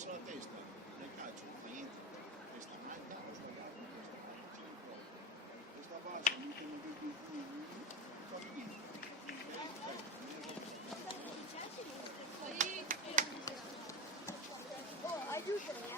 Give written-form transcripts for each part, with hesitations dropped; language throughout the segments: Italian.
verso la testa del calcio, non fa niente. Questa manca, ho sbagliato, questa base, non fa niente. Aiutami,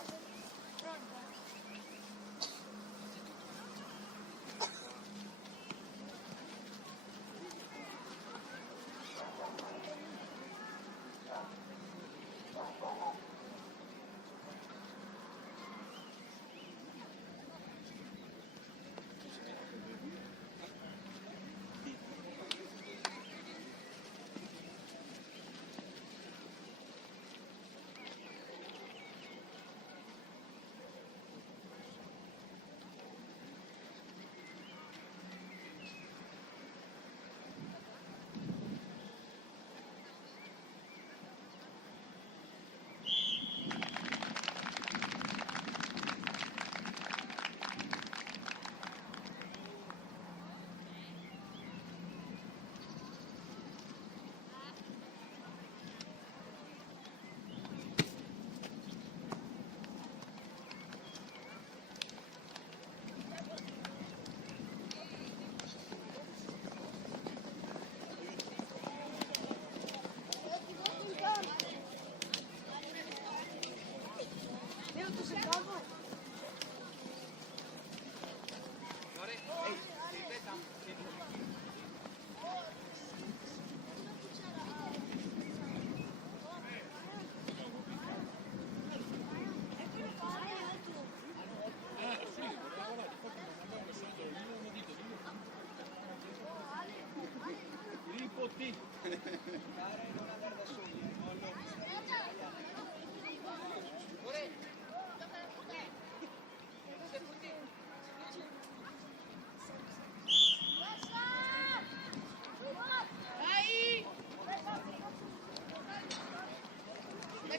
non andare da soli.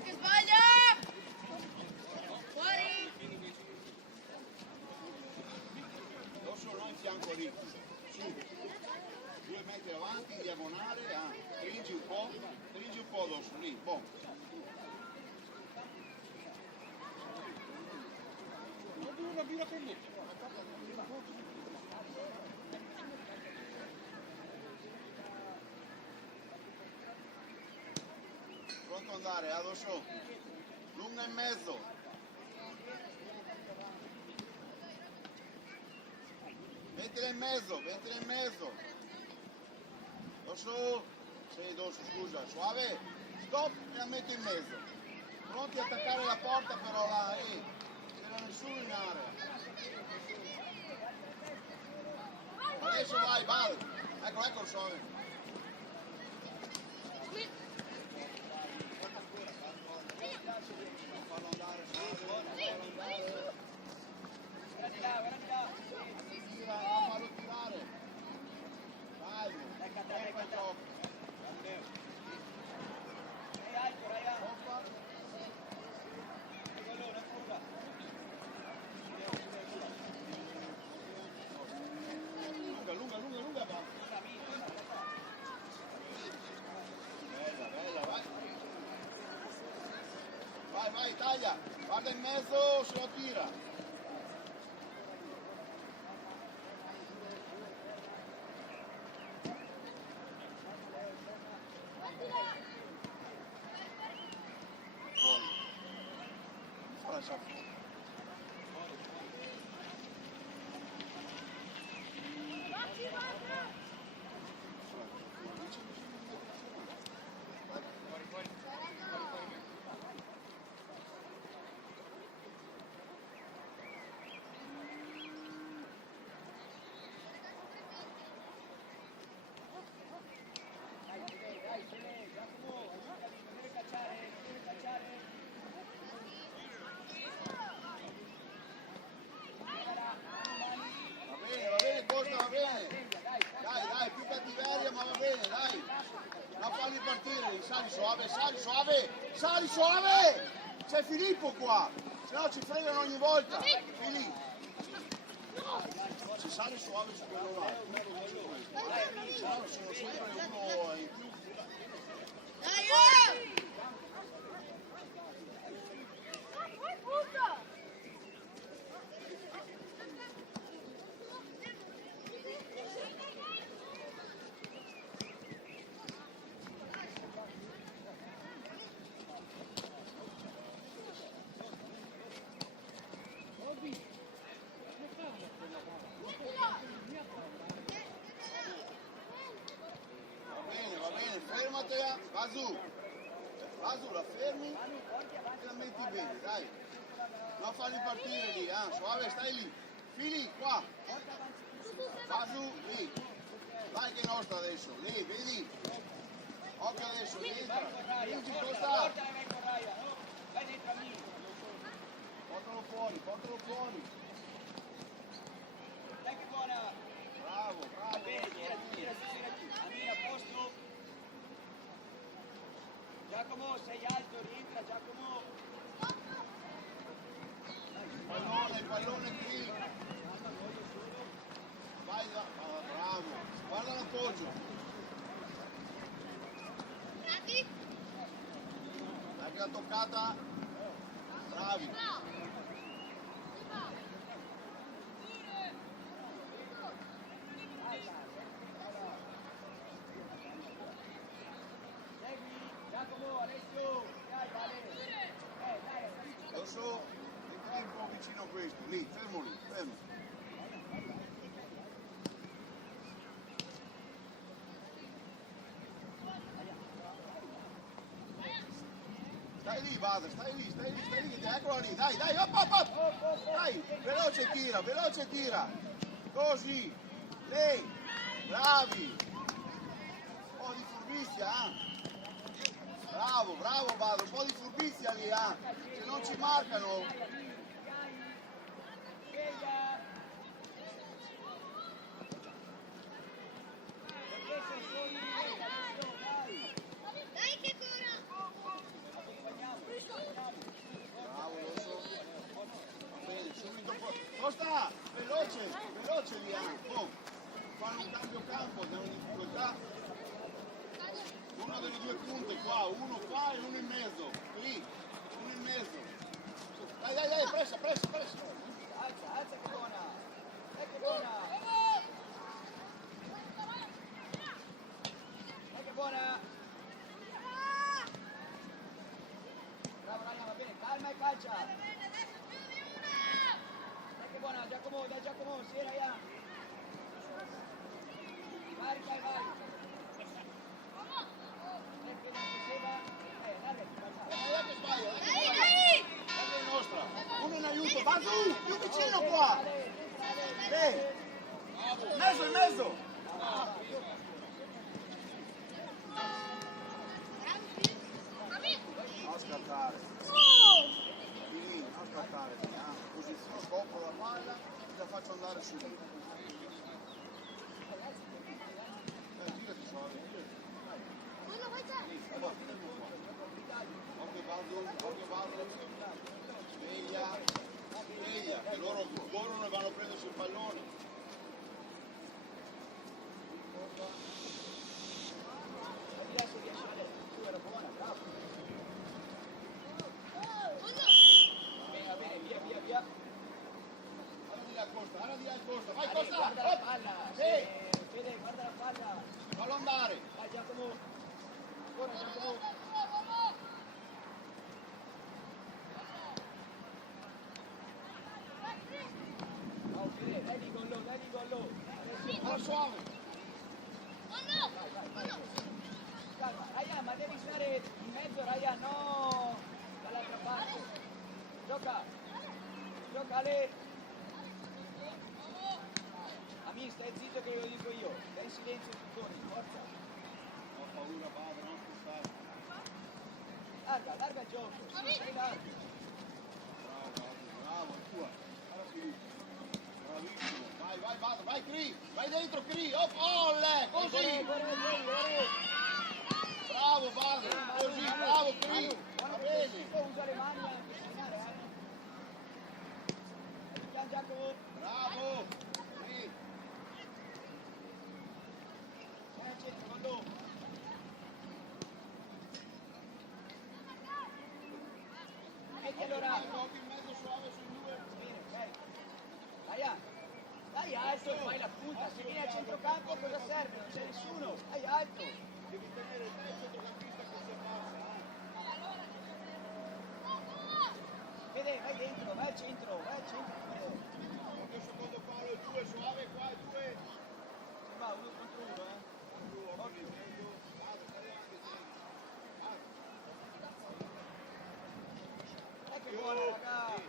Che sbaglia! Fuori! Non solo in fianco lì, su, 2 metri avanti, in diagonale, stringi un po' addosso, lì, boh. Una birra per me. Pronto andare, addosso, lunga e mezzo. Mettila in mezzo. Dosso, sei dosso, scusa, suave, stop e la metto in mezzo. Pronti a attaccare la porta però là, c'era nessuno in area. Adesso vai, ecco il suave. Farlo andare, fallo tirare. Vai, ecco troppo. Lunga, va. Bella, vai. Vai, taglia. Guarda in mezzo, se lo tira. Dai, più cattiveria, ma va bene, dai. Non falli partire, sali suave. C'è Filippo qua, se no ci fregano ogni volta. Filippo. Si sale suave su quello là. Sono sempre uno in più. Va su, la fermi e la metti bene, dai. Non farli partire lì, suave, stai lì. Fili, qua. Va su, lì. Vai che è nostra adesso, lì, vedi? Occhio adesso, entra. Vinci, Costa. Portalo fuori. Dai che buona! Bravo. Bene, tira, Amina, a posto. Giacomo, sei alto, rientra Giacomo. Pallone qui. Vai, bravo. Guarda l'appoggio. Dai che l'ha toccata. Bravi. Segui, Giacomo, Alessio. Dai, vale. Dai. Adesso entri un po' vicino a questo. Lì, fermo. Stai lì, Vada, stai lì, eccola lì, dai, op. Dai, veloce tira. Così, lei, bravi. Un po' di furbizia, Bravo, Vada, un po' di furbizia lì, Se non ci marcano. Dai che corra! Bravo, Rosso. Va bene, subito fuori. Costa, veloce lì, fanno un cambio campo, danno difficoltà. Una delle due punte qua, uno qua e uno in mezzo. Lì, uno in mezzo. Dai, pressa. Alza che buona. Dai che buona. Bravo Ryan, va bene, calma e calcia. Dai che buona, Giacomo, sì Ryan. Carica e vai. Dai che sbaglia, Guarda è nostra. Uno in aiuto, va su, più vicino qua. In mezzo. Non scattare. Quindi non scattare. Così scopro la palla e la faccio andare su. Girati suave. Occhio Vado. Sveglia, che loro corrono e vanno a prendersi il pallone. Va bene, via. Guarda di là Costa, vai Costa! Guarda la palla. Sì. Fede, guarda la palla. Fallo andare! Dai Giacomo. Ancora Giacomo. Oh, Fede, dai di gollo. Fallo suave! Calma, Ryan, ma devi stare in mezzo, Ryan, no dall'altra parte. Gioca Ale. Ami, stai zitto che lo dico io. Stai in silenzio tuttoni, forza. Ho paura, Vado, non spostare. Larga il gioco. Stai largo. Bravo, è tua. Guarda Filippo. Bravissimo. Vai, Vado, vai Cri! Vai dentro Cri! Olle! Così! Bravo Vado! Così, bravo Cri! Va bene! Usa le mani anche segnare, Giacomo. Bravo! Cri! Al centro, Gondo. Metti allora. Giochi in mezzo suave sul 2. Bene, ok. Dai alto, fai la punta. Se vieni al centrocampo cosa serve? Non c'è nessuno. Dai alto. Devi tenere il centrocampista che si abbassa. Vede, vai dentro, vai al centro. Occhio secondo palo, il 2 suave qua, il 2. Si va 1 contro 1, Occhio. buona, raga.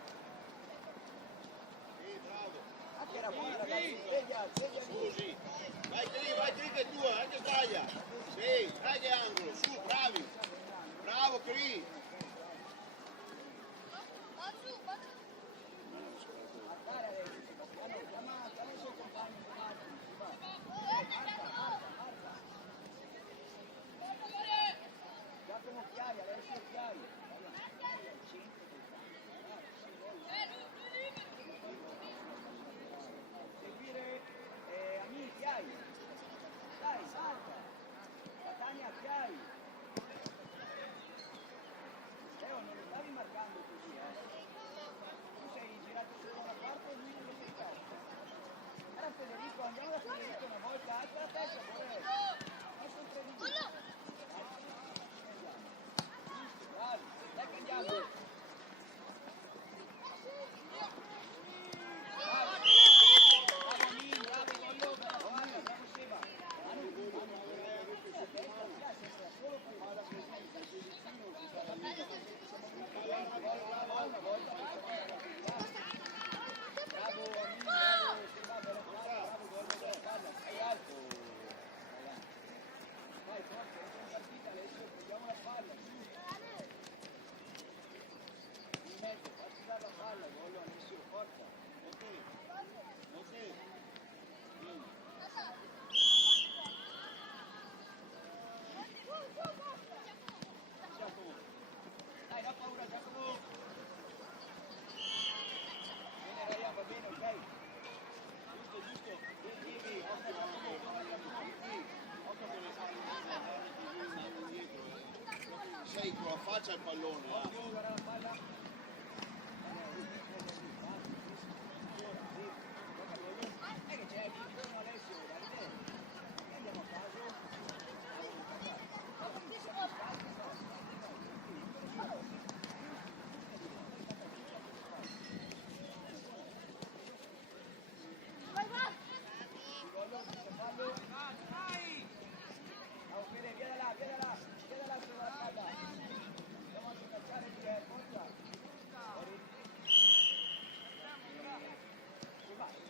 Sì, bravo. Ah, che era buona, ragazzi. Sveglia, sveglia lì. Scusi. Vai Cri che è tua, anche sbaglia. Sì, dai che angolo, su, bravi. Bravo Cri. Marcare adesso, Sebastiano. Chiama i suoi compagni di marca. Marca. Giacomo Chiari, Alessio Chiari. Seguire Amin Chiari. Dai, salta. Catania Chiari. Leo, non lo stavi marcando così, Tu sei girato solo da una parte e lui non lo sei fatto. Era Federico, andiamo da Federico una volta, alza la testa, amore. Non sono credibili. Bravi, dai che andiamo. Bravo Amin, bravo Gollo, bravo Anna, bravo Seba. Dai, non paura Giacomo. Bene Ryan, va bene, ok. Giusto. Vieni, occhio Sei con la faccia al pallone, guarda la palla. Che c'è vicino Alessio, Davide. Andiamo a caso. Fede, via da là, sulla palla. Andiamo a cacciare di forza.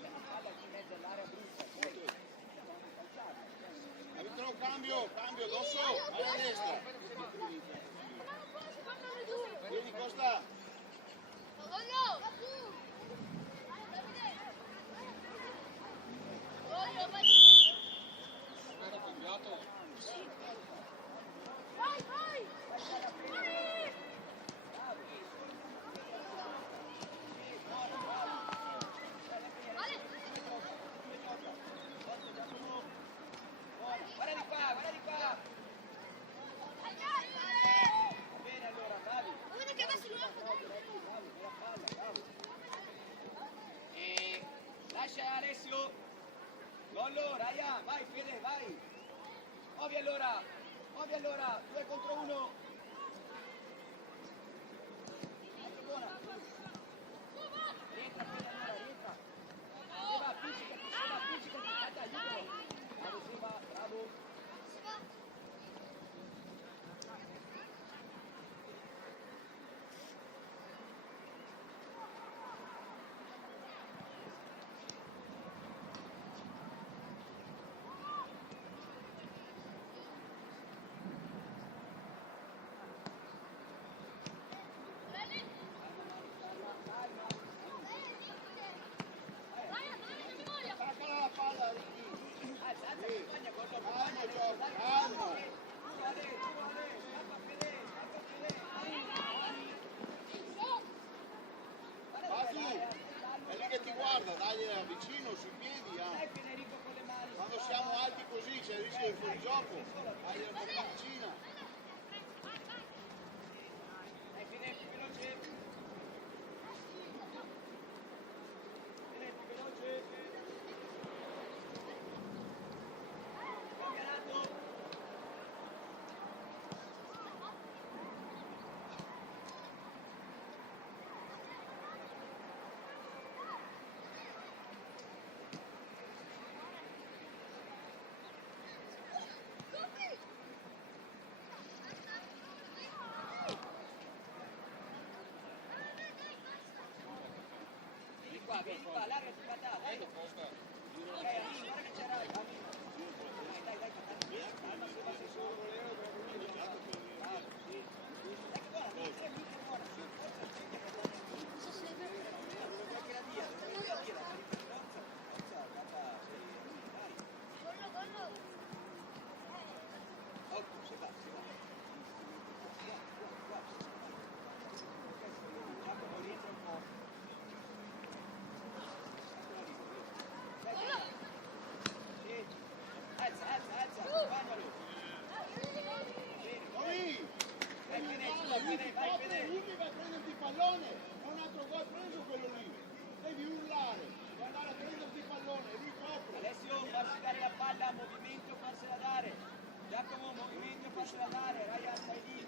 Una palla in mezzo all'area brutta. Avete un cambio, addosso, alla destra. Vieni Costa. Era cambiato. Vai! Guarda di qua! Va bene allora, bravi! Lascia Alessio! Gollo, Ryan, vai Fede, vai! Muovi allora! 2 contro 1! Buona! Rientra Fede allora, rientra! Seba, appiccicati, dai, aiutalo! Bravo Seba, bravo! Staccala la palla, Ricky. Calma, gioco, calma. Basu, è lì che ti guarda, dagliela vicino, sui piedi. Quando siamo alti così c'è il rischio di fuori gioco. Dagliela un po' vicina. vieni qua, l'area è sbattata, dai. Ok, Amin, guarda che c'era Amin. Dai, calma, se sei solo. Bravo, sì. Dai che buona, Amin, sei lui che buona. Perché la dia, la forza, papà, sì, dai. Gollo. Otto, si va. Qua. Giacomo rientra un po'. Sì. Alza, accompagnalo. Bene. Poi, Vai Fede. vai a prenderti il pallone, è un altro gol preso quello lì. Devi urlare, vai andare a prenderti il pallone, lui copre. Alessio, farsi dare la palla, movimento, farsela dare. Giacomo, movimento, farsela dare. Ryan, stai lì.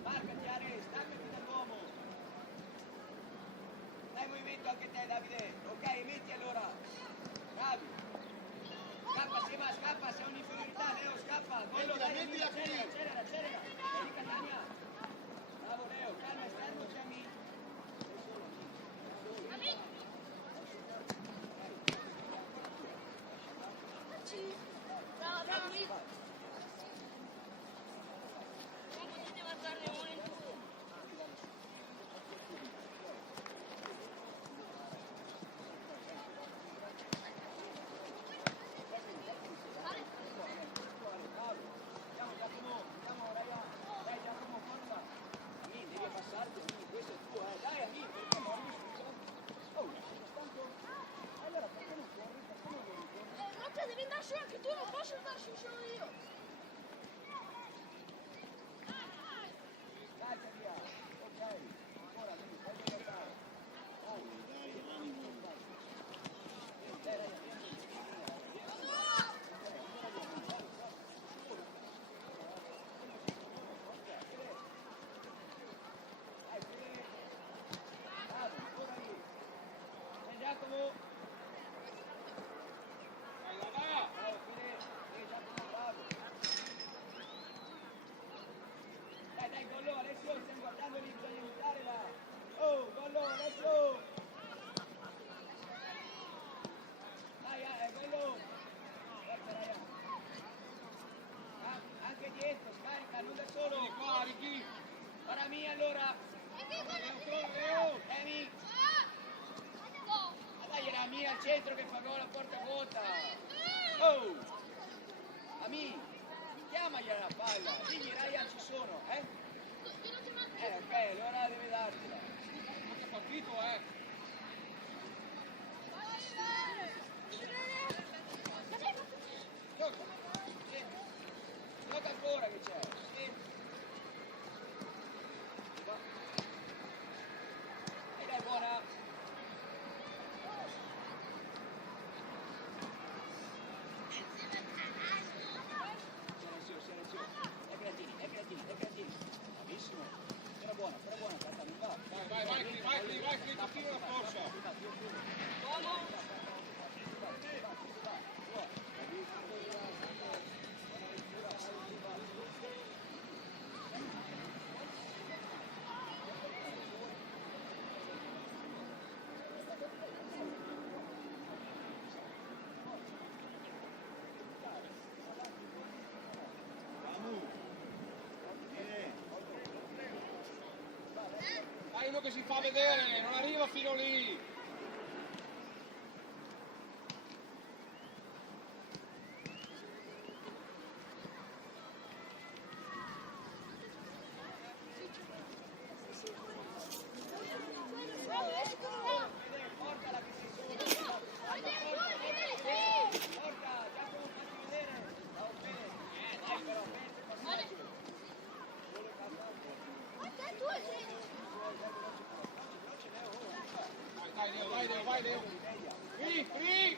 Smarcati, Are, staccati dall'uomo. Dai movimento anche te, Davide. Ok, metti allora. Bravi. Scappa, sei un'inferiorità, Leo, scappa. Quello, dai, Mettila qui. accelera. Dai, Catania. Bravo, Leo, calma, esterno, c'è Amin. Amin. Bravo, Amin. Potete guardarne uno in più. Andiamo, Ryan. Dai, Giacomo, forza. Amin, devi abbassarti, Amin, questo è tuo, Dai, Amin, perché morri subito? Oh, stanco. Allora, perché non corri? Perché non corri? Rocca, devi andarci anche tu, non posso andarci solo io. Calcia via. Ok. Ancora, quindi, fai giocare. Oh, dai, Ryan, vieni. Giacomo! Bravo, Fide! Giacomo, bravo! Dai, Gollo, Alessio, stiamo guardando lì, bisogna aiutare là! Oh, Gollo, Alessio! Dai, Gollo! Forza, Ryan! Anche dietro, scarica, non da solo! Vieni qua, Ricky! Guarda mia allora! Leo! Emi! Dai, era Ami al centro che fa gol a porta vuota. Oh! Ami, chiamagliela la palla. Digli Ryan ci sono, eh? Ok, allora deve dartela. Ma che partito, Gioca. Sì. Gioca ancora che c'è. Sì. E dai, buona. È creatini. Bravissimo. Era buona, Tata, non va. Vai, continua la forza. Dai, uno che si fa vedere, non arriva fino lì. Portala che sei solo. Porta, Giacomo, facci vedere. Bravo, bene. Dai, però, pensa, passaggio. Vai, Leo. Free.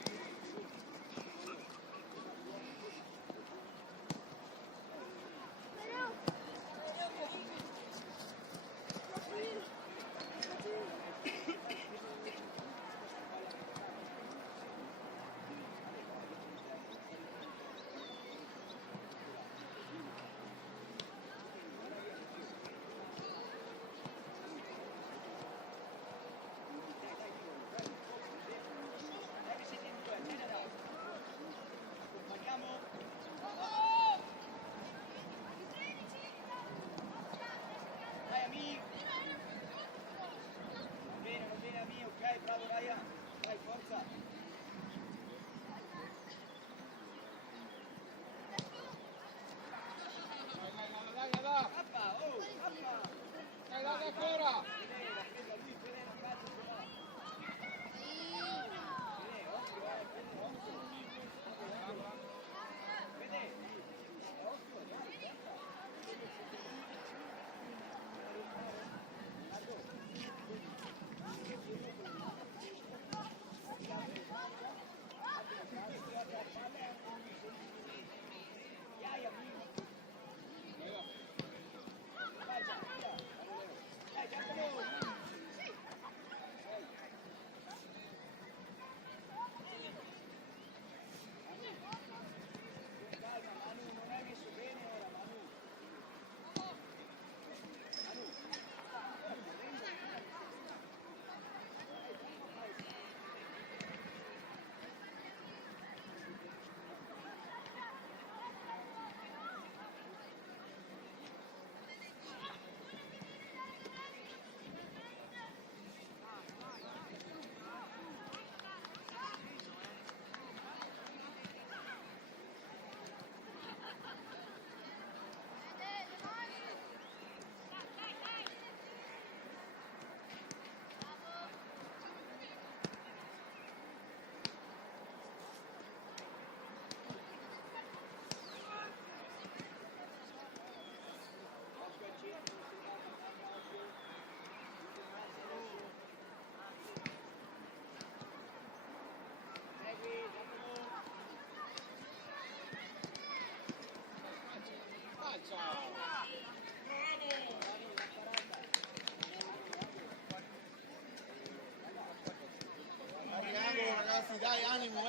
ragazzi, dai, animo,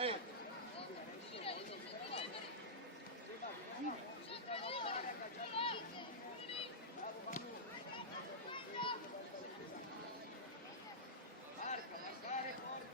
Marcare forte.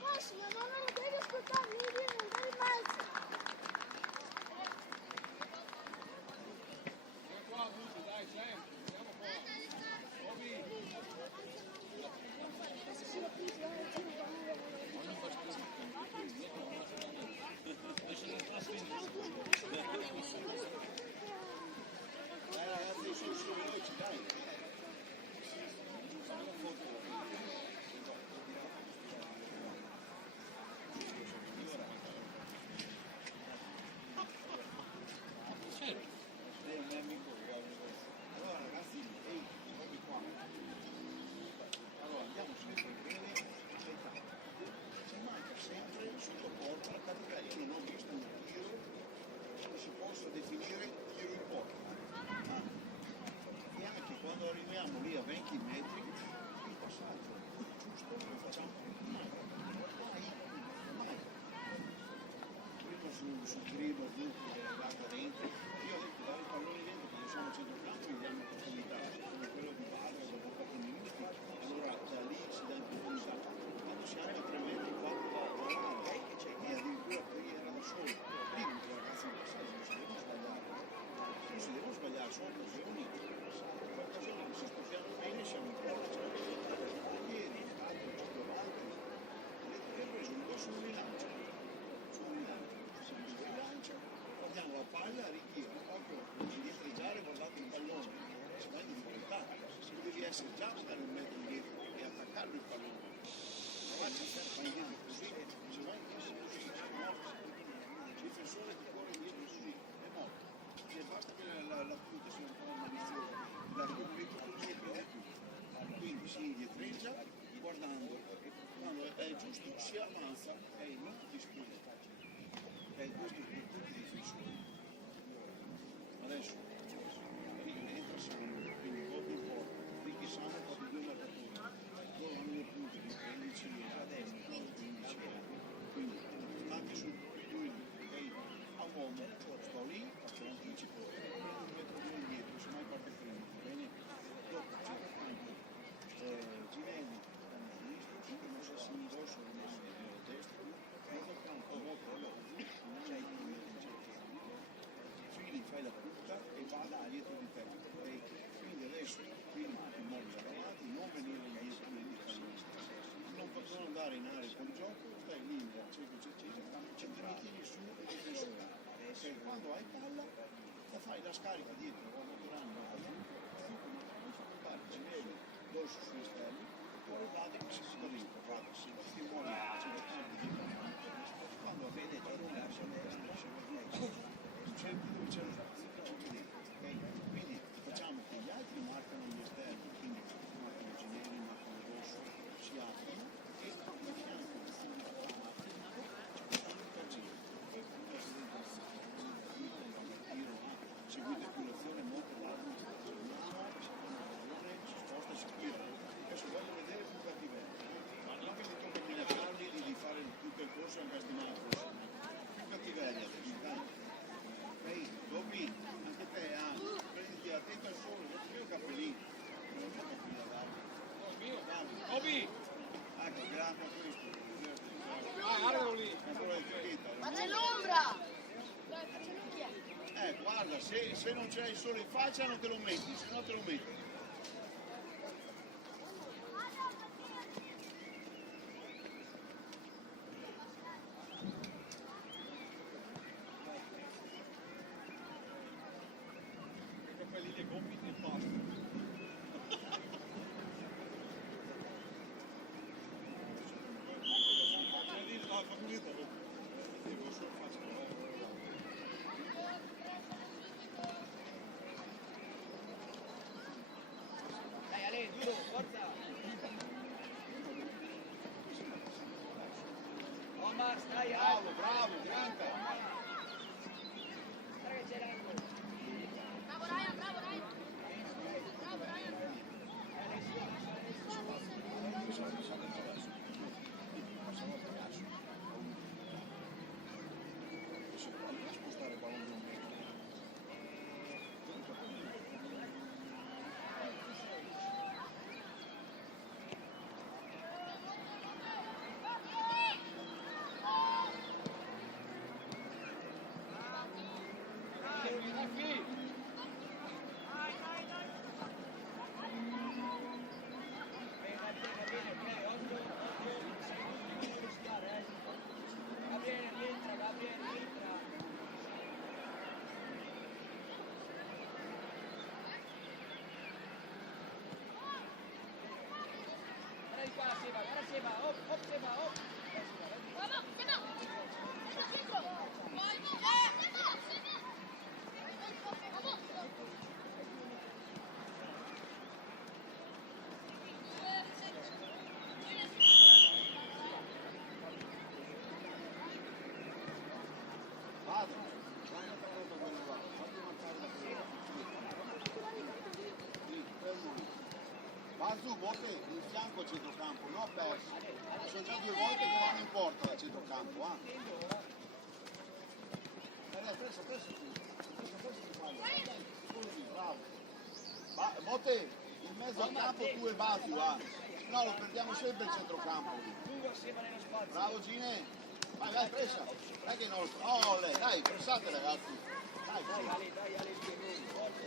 Massimo, no, non lo devi ascoltare, devi dire, non devi mezzo. Dai ragazzi, su veloci, dai. Allora ragazzi, ehi, guardi qua. Allora andiamo sempre bene, aspettate. Ci manca sempre sotto porta la cattedrale. Io non ho visto un tiro che si possa definire tiro in porta. E anche quando arriviamo lì a 20 metri, il passaggio giusto lo facciamo mai. Prima sul grido l'acqua dentro, io ho detto dai palloni dentro, quando siamo a centrocampo mi diamo opportunità, come quello di Padre dopo pochi minuti, allora da lì si dà in profondità. Quando si arriva a 3 metri, 4 da là, e addirittura poi era da solo. Lì i ragazzi in passaggio non si devono sbagliare. Non si devono sbagliare, sono occasioni. Occasioni che se stoppiamo bene siamo in porta, ce l'abbiamo fatto ieri, altro, 5 volte. Abbiamo preso un po' sul rilancio. Si rilancia, guardiamo la palla, ritira, proprio indietreggiare, guardate il pallone, si va in difficoltà, tu devi essere già stare un metro indietro e attaccarlo il pallone. Ma ci sta indietro così, se vai così, è morto. Il difensore ti corre indietro così, è morto. E basta che la punta sia un po' maliziosa, la recuperi così e più. Quindi si indietreggia guardando, quando è giusto si avanza e non ti scrive. È questo per tutti i difensori. Adesso entra Sano, quindi dopo in porta, Ricky Sano fa di 2 marcatori, loro hanno 2 punti, 15 a destra, 15 quindi state sul 2 lì, ok? A uomo, sto lì, faccio l'anticipo, prendo un metro di indietro, se mai parte prima, bene? Dopo centrocampo, Ginelli, sinistro, non so se mi dosso rimane a destra, centrocampo, molto Fili fai la punta e vada dietro di te, okay? Quindi adesso Fili ti muovi davanti, non venire indietro immediatamente, non andare in area col gioco, stai lì nel centro, ti metti su il difensore, e quando hai palla la fai la scarica dietro, quando tirando Ginelli, dorso sugli esterni, poi vado e si sta dentro, guarda, si muove, quando vede che non è cerchi dove c'è lo spazio, ok? Quindi facciamo che gli altri marcano gli esterni, quindi marcano Ginelli, marcano Rosso, si aprono e di fianco seguite più l'azione molto larga, si sposta, si tira. Adesso voglio vedere più cattiveria. Non che mi tocca minacciarli di fare tutto il corso anche a stimare il corso. Più cattiveria adesso, dai. Ehi, Dobby, anche te, prenditi attento al sole, non ti vedo cappellino. Non ho cappellino da darmi. Dobby! Ecco, grande questo. Guardalo lì! Ancora il chiquita. Ma c'è l'ombra! Dai, faccio l'occhio. Guarda, se non c'è il sole in faccia non te lo metti, se no te lo metti. Dai Ale, duro, forza! Oh Max, dai, Bravo, bravo, Bianca. guarda che c'è l'angolo. Bravo Ryan, bravo Ryan. Bravo Ryan. Guarda Seba, hop, hop Seba, hop. Vamos, Seba. Seba, centro. Vamos. Vado. Vai in altra volta quello là. Fatti marcare la prima. Sì, fermo lì. Va su, Botte, in fianco a centrocampo, no perso. Sono già 2 volte che vanno in porta da centrocampo, Dai, presso ti fallo. Dai, così, bravo. Botte, in mezzo al campo tu e Basi, no, lo perdiamo sempre il centrocampo lì. Lungo Seba nello spazio. Bravo Gine. Vai, pressa. Dai che non... Oh, lei, dai, pressate ragazzi. Dai, Dai Ale, forza.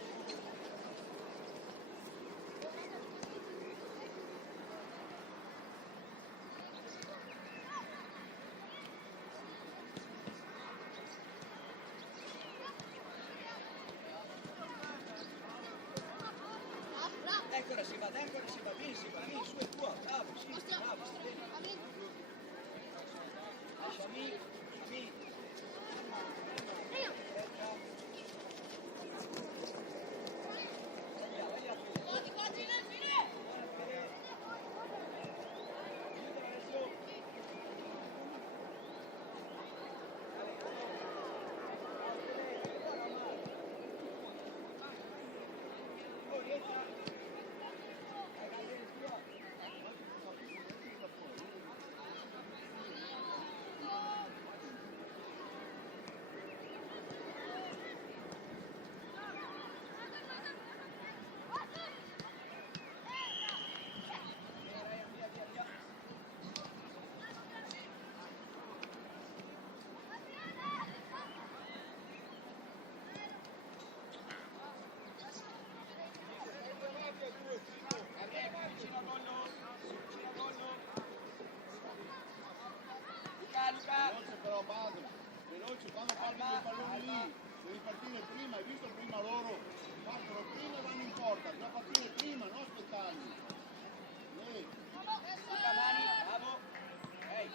Ancora si va, vieni, su è tua, bravo, sì, bravo, sta bene. Lascia Ami. Veloce però base, veloce, quando partono i palloni lì, devi partire prima, hai visto prima loro? Partono prima e vanno in porta, bisogna partire prima, non aspettarli. Mani, bravo. Ehi.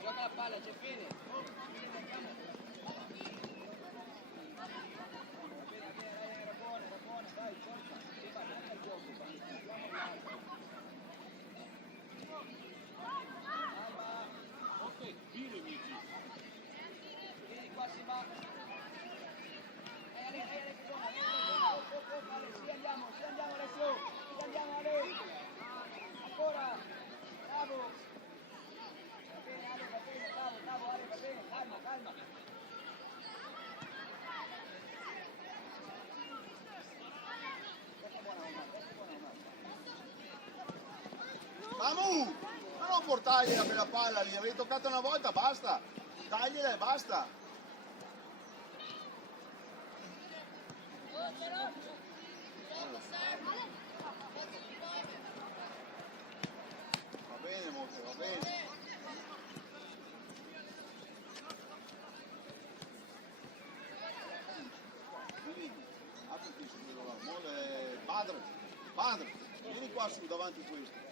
Gioca la palla, c'è Fede. Era buona, dai, forza. Sì, va, dai al gioco, quando chiudiamo l'altro. Ok, vieni amici. Vieni qua, si va. Ale, sì, andiamo adesso. Sì, andiamo, Ale. Ancora. Bravo. Va bene, Ale, bravo, Ale, va bene. Calma. Samu, ma non portargli la bella palla lì, avevi toccato una volta, basta. Tagliela e basta. Va bene, Monte, va bene. Padre, vieni qua su davanti a questo.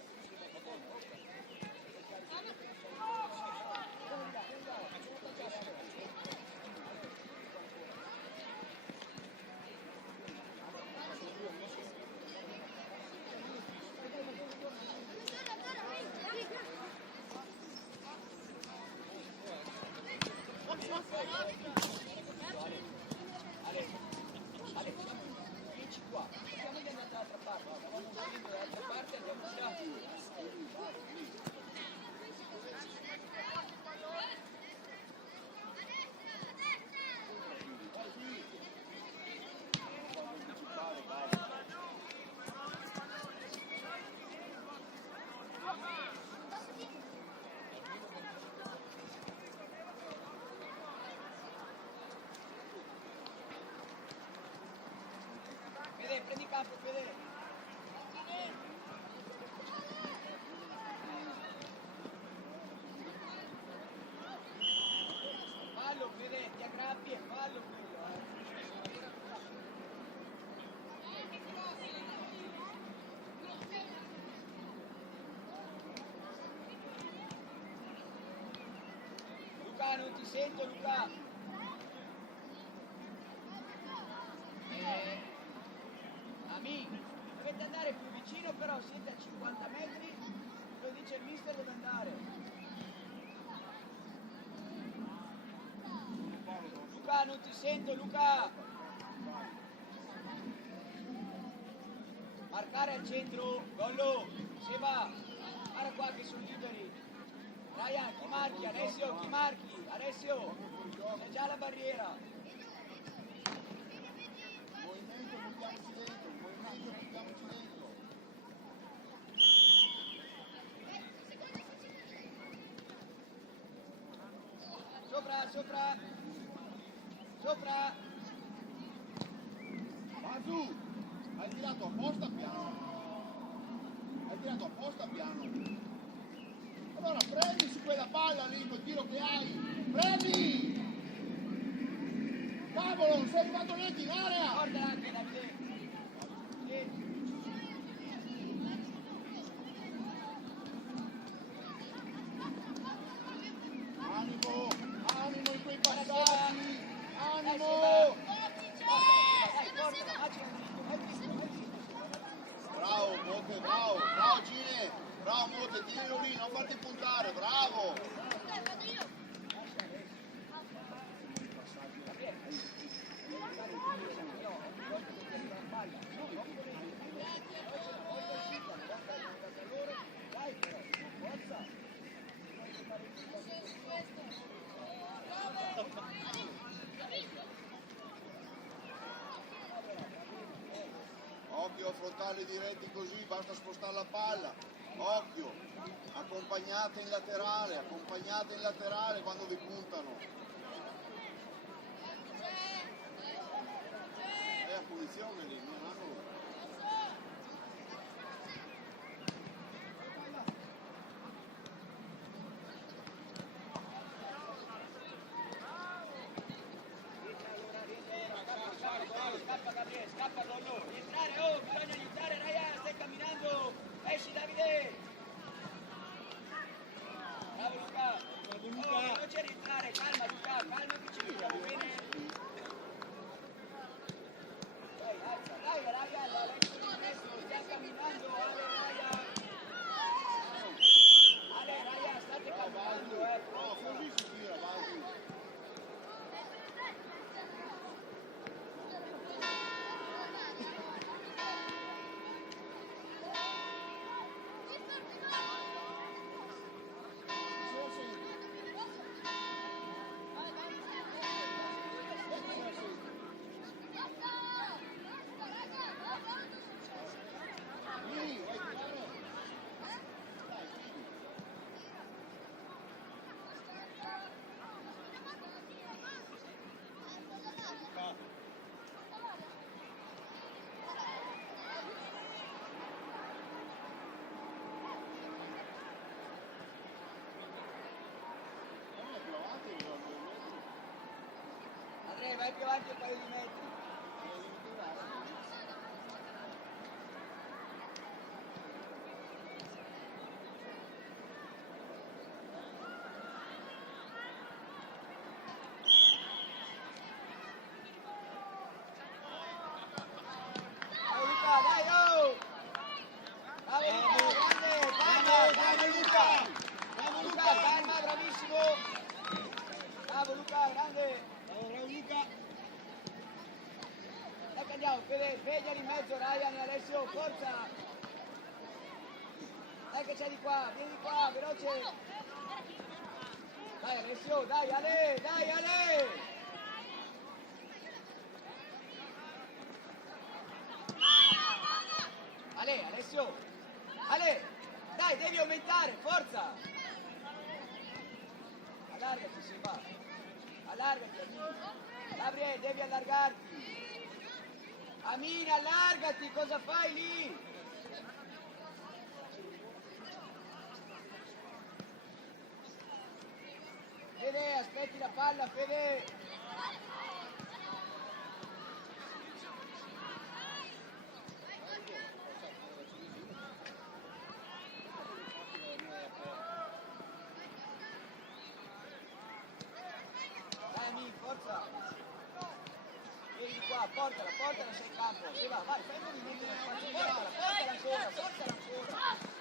Fede, prendi campo, Fede. Fallo, Fede, ti aggrappi e fallo quello, Luca, non ti sento, Luca. Amici, dovete andare più vicino, però siete a 50 metri, lo dice il mister, deve andare. Luca, non ti sento, Luca! Marcare al centro, Gollo, Seba, guarda qua che sono liberi. Ryan, chi marchi? Alessio, chi marchi? Alessio, c'è già la barriera. Movimento, buttiamoci dentro, movimento, buttiamoci dentro. Sopra, sopra, sopra. Va su, hai tirato apposta piano. Hai tirato apposta piano. Allora prendi su quella palla lì, quel tiro che hai. Prendi! Cavolo, non sei arrivato neanche in area! Guarda anche Davide. Sì. Animo, animo in quei Guarda passaggi! Seba. Animo! Dai, portala, facci un dritto. Bravo, Monte, bravo, bravo Gine! Bravo Monte, tiralo lì, non farti puntare, bravo! Occhio a frontali diretti così, basta spostare la palla. Occhio, accompagnate in laterale quando vi puntano. È a punizione lì, non hanno... Scappa Gabriele, scappa con loro. Rientrare, oh, bisogna aiutare Ryan, stai camminando. Esci Davide. Bravo Luca. Oh, non c'è rientrare, calma Luca, calma che ci vediamo bene. Dai, alza, dai Ryan, la lecco di mezzo, stai camminando, Ale Ryan, state camminando, No, così si tira, avanti. vai più avanti un paio di metri. Sveglia in mezzo Ryan e Alessio, forza! Dai che c'è di qua, vieni di qua, veloce! Dai Alessio, dai Ale, dai Ale! Ale, Alessio! Ale! Dai, devi aumentare, forza! Allargati, Silva! Allargati, Gabriele, devi allargarti! Amina, allargati, cosa fai lì? Fede, aspetti la palla, Fede! Dai, Amin, forza! Vieni qua, portala, sei in campo. Se va, vai, fai un movimento nel spazio, portala ancora, portala ancora.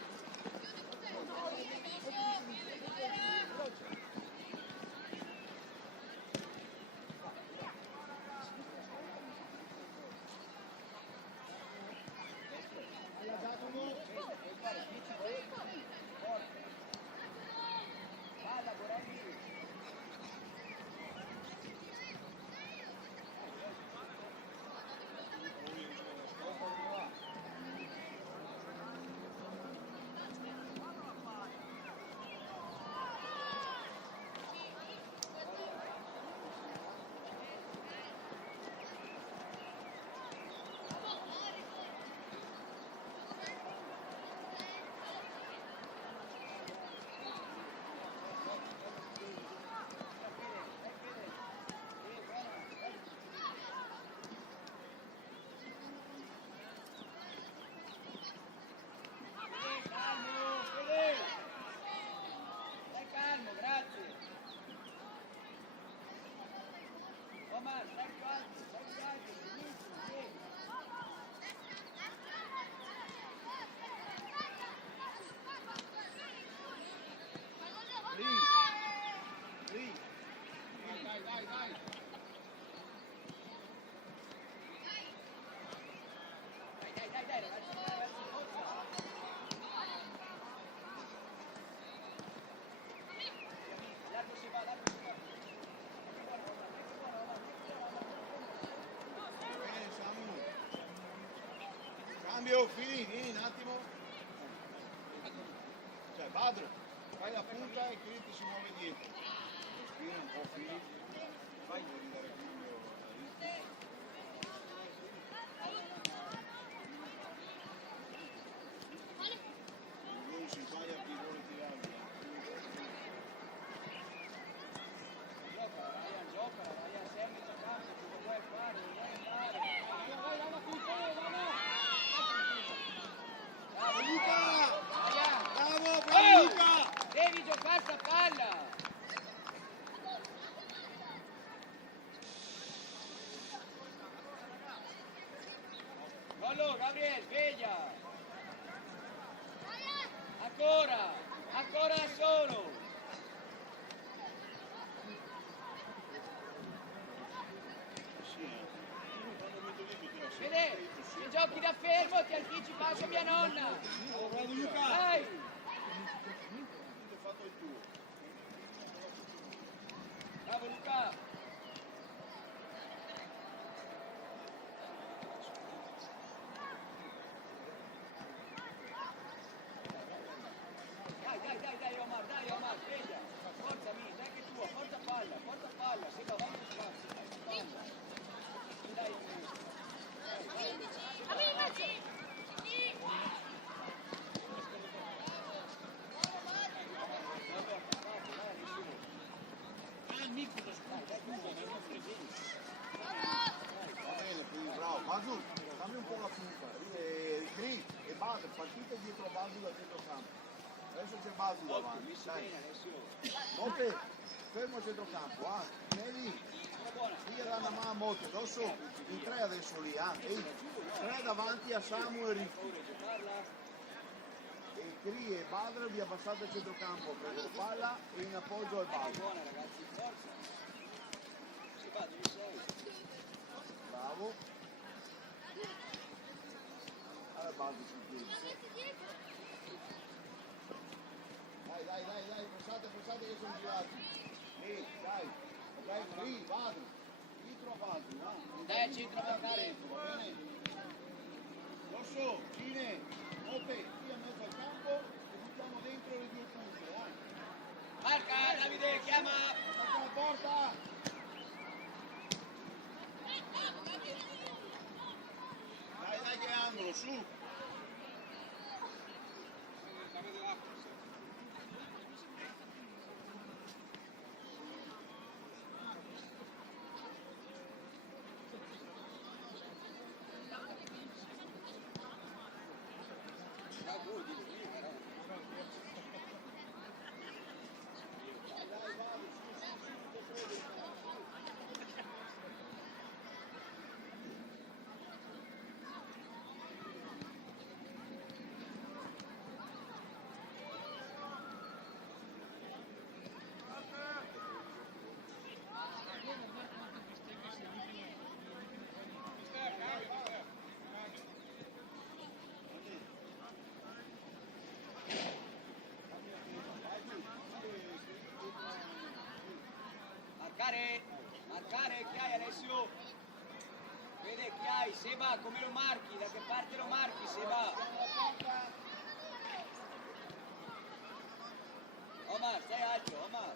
Palla, Borelli. Cambio, Fili, vieni un attimo. Cioè, Badro, fai la punta e Fili ti si muove dietro. Respira un po', Fili. Fai per ridare cambio. Non si sbaglia chi vuole tirare. Gioca, Ryan, serve giocando, cosa vuoi fare? Non vuoi andare? Vai, Bravo Luca! Ryan! Bravo Luca! Devi giocare sta palla! Gollo, Gabriele, sveglia! Ancora da solo! Vede, se giochi da fermo ti anticipa anche mia nonna! Bravo Luca! Dai! Hai fatto il tuo. Bravo Luca! Dai Omar, sveglia! Forza Mi, dai che è tua, porta palla, se va, vai in spazio, dai, guarda, partite dietro Basu da centrocampo. Adesso c'è Basu davanti. Messo Dai. bene Alessio. Notte, fermo a centrocampo, vedi? Qui dà una mano a Motte, adesso in tre adesso lì, Ehi, tre davanti a Samu e Ricchi. E Cri e Badr vi abbassate il centrocampo, preso palla e in appoggio al Badr. Buona ragazzi, forza. Si va, dove sei? Bravo. Allora Badr sul piede. Dai, passate che sono girati. Dai, Cri, Badr. Dietro a Badr, Dai al centro a marcare. Va bene? Rosso, Cine, Motte, qui a mezzo al campo e buttiamo dentro le due punte, Marca, Davide, chiama. Attacca la porta! Dai che è angolo, su! Marcare, chi hai Alessio? Vede chi hai, Seba, come lo marchi? Da che parte lo marchi, Seba? Omar, stai alto, Omar.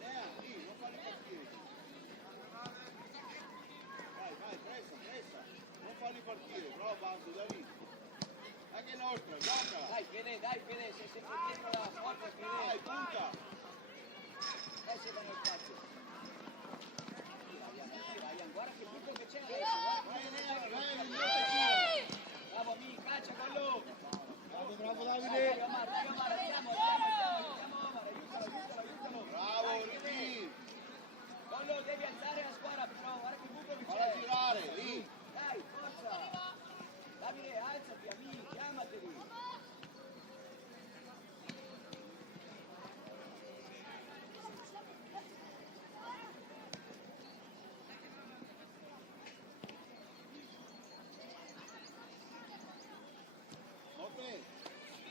Nea, lì, non farli partire. Vai, pressa. Non farli partire, bravo Basu, da lì. Dai che è nostra, gioca. Dai Fede, sei sempre dietro la porta, Fede. Dai, punta. Dai Seba nel spazio. Vai, guarda che punto che c'è adesso, guarda. Vai, Nea, Bravo, mi, caccia quello. bravo Dai, Davide. Omar, aiutiamo, Omar, aiutalo. Bravo, Ricchi. Collo, devi alzare la squadra, però guarda che buco che Falla c'è. girare, lì. Dai, forza. Davide, alzati, amici, chiamateli. Motte,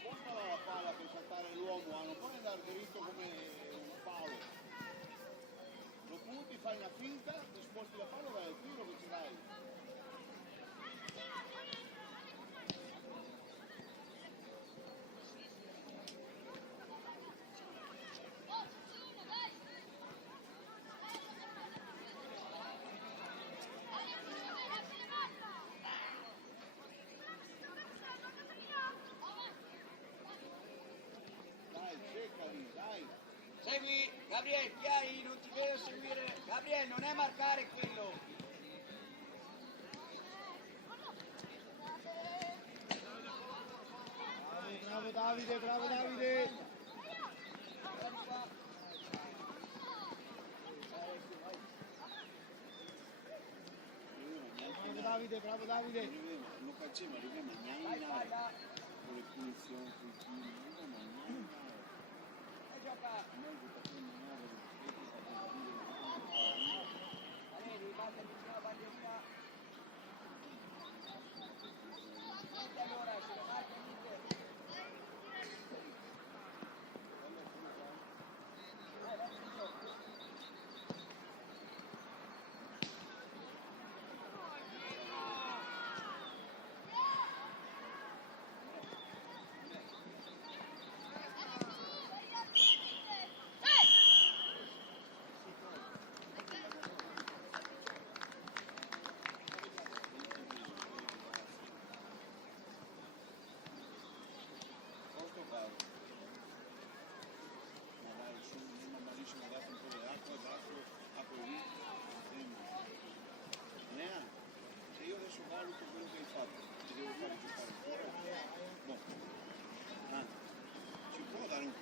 portala la palla per saltare l'uomo, non puoi andare dritto come un palo. Lo punti, fai una finta, ti sposti la palla, vai al tiro che ce l'hai. Dai, cercali, dai. Segui, Gabriel, chi hai? Non ti vedo seguire. Gabriel, non è marcare quello. Bravo Davide. Guarda qua. Bravo Davide. Lo faceva, Vai, falla. con le punizioni, E gioca. Allora, devi battere vicino alla bandierina. Niente allora, se lo marca niente. Verso il gioco.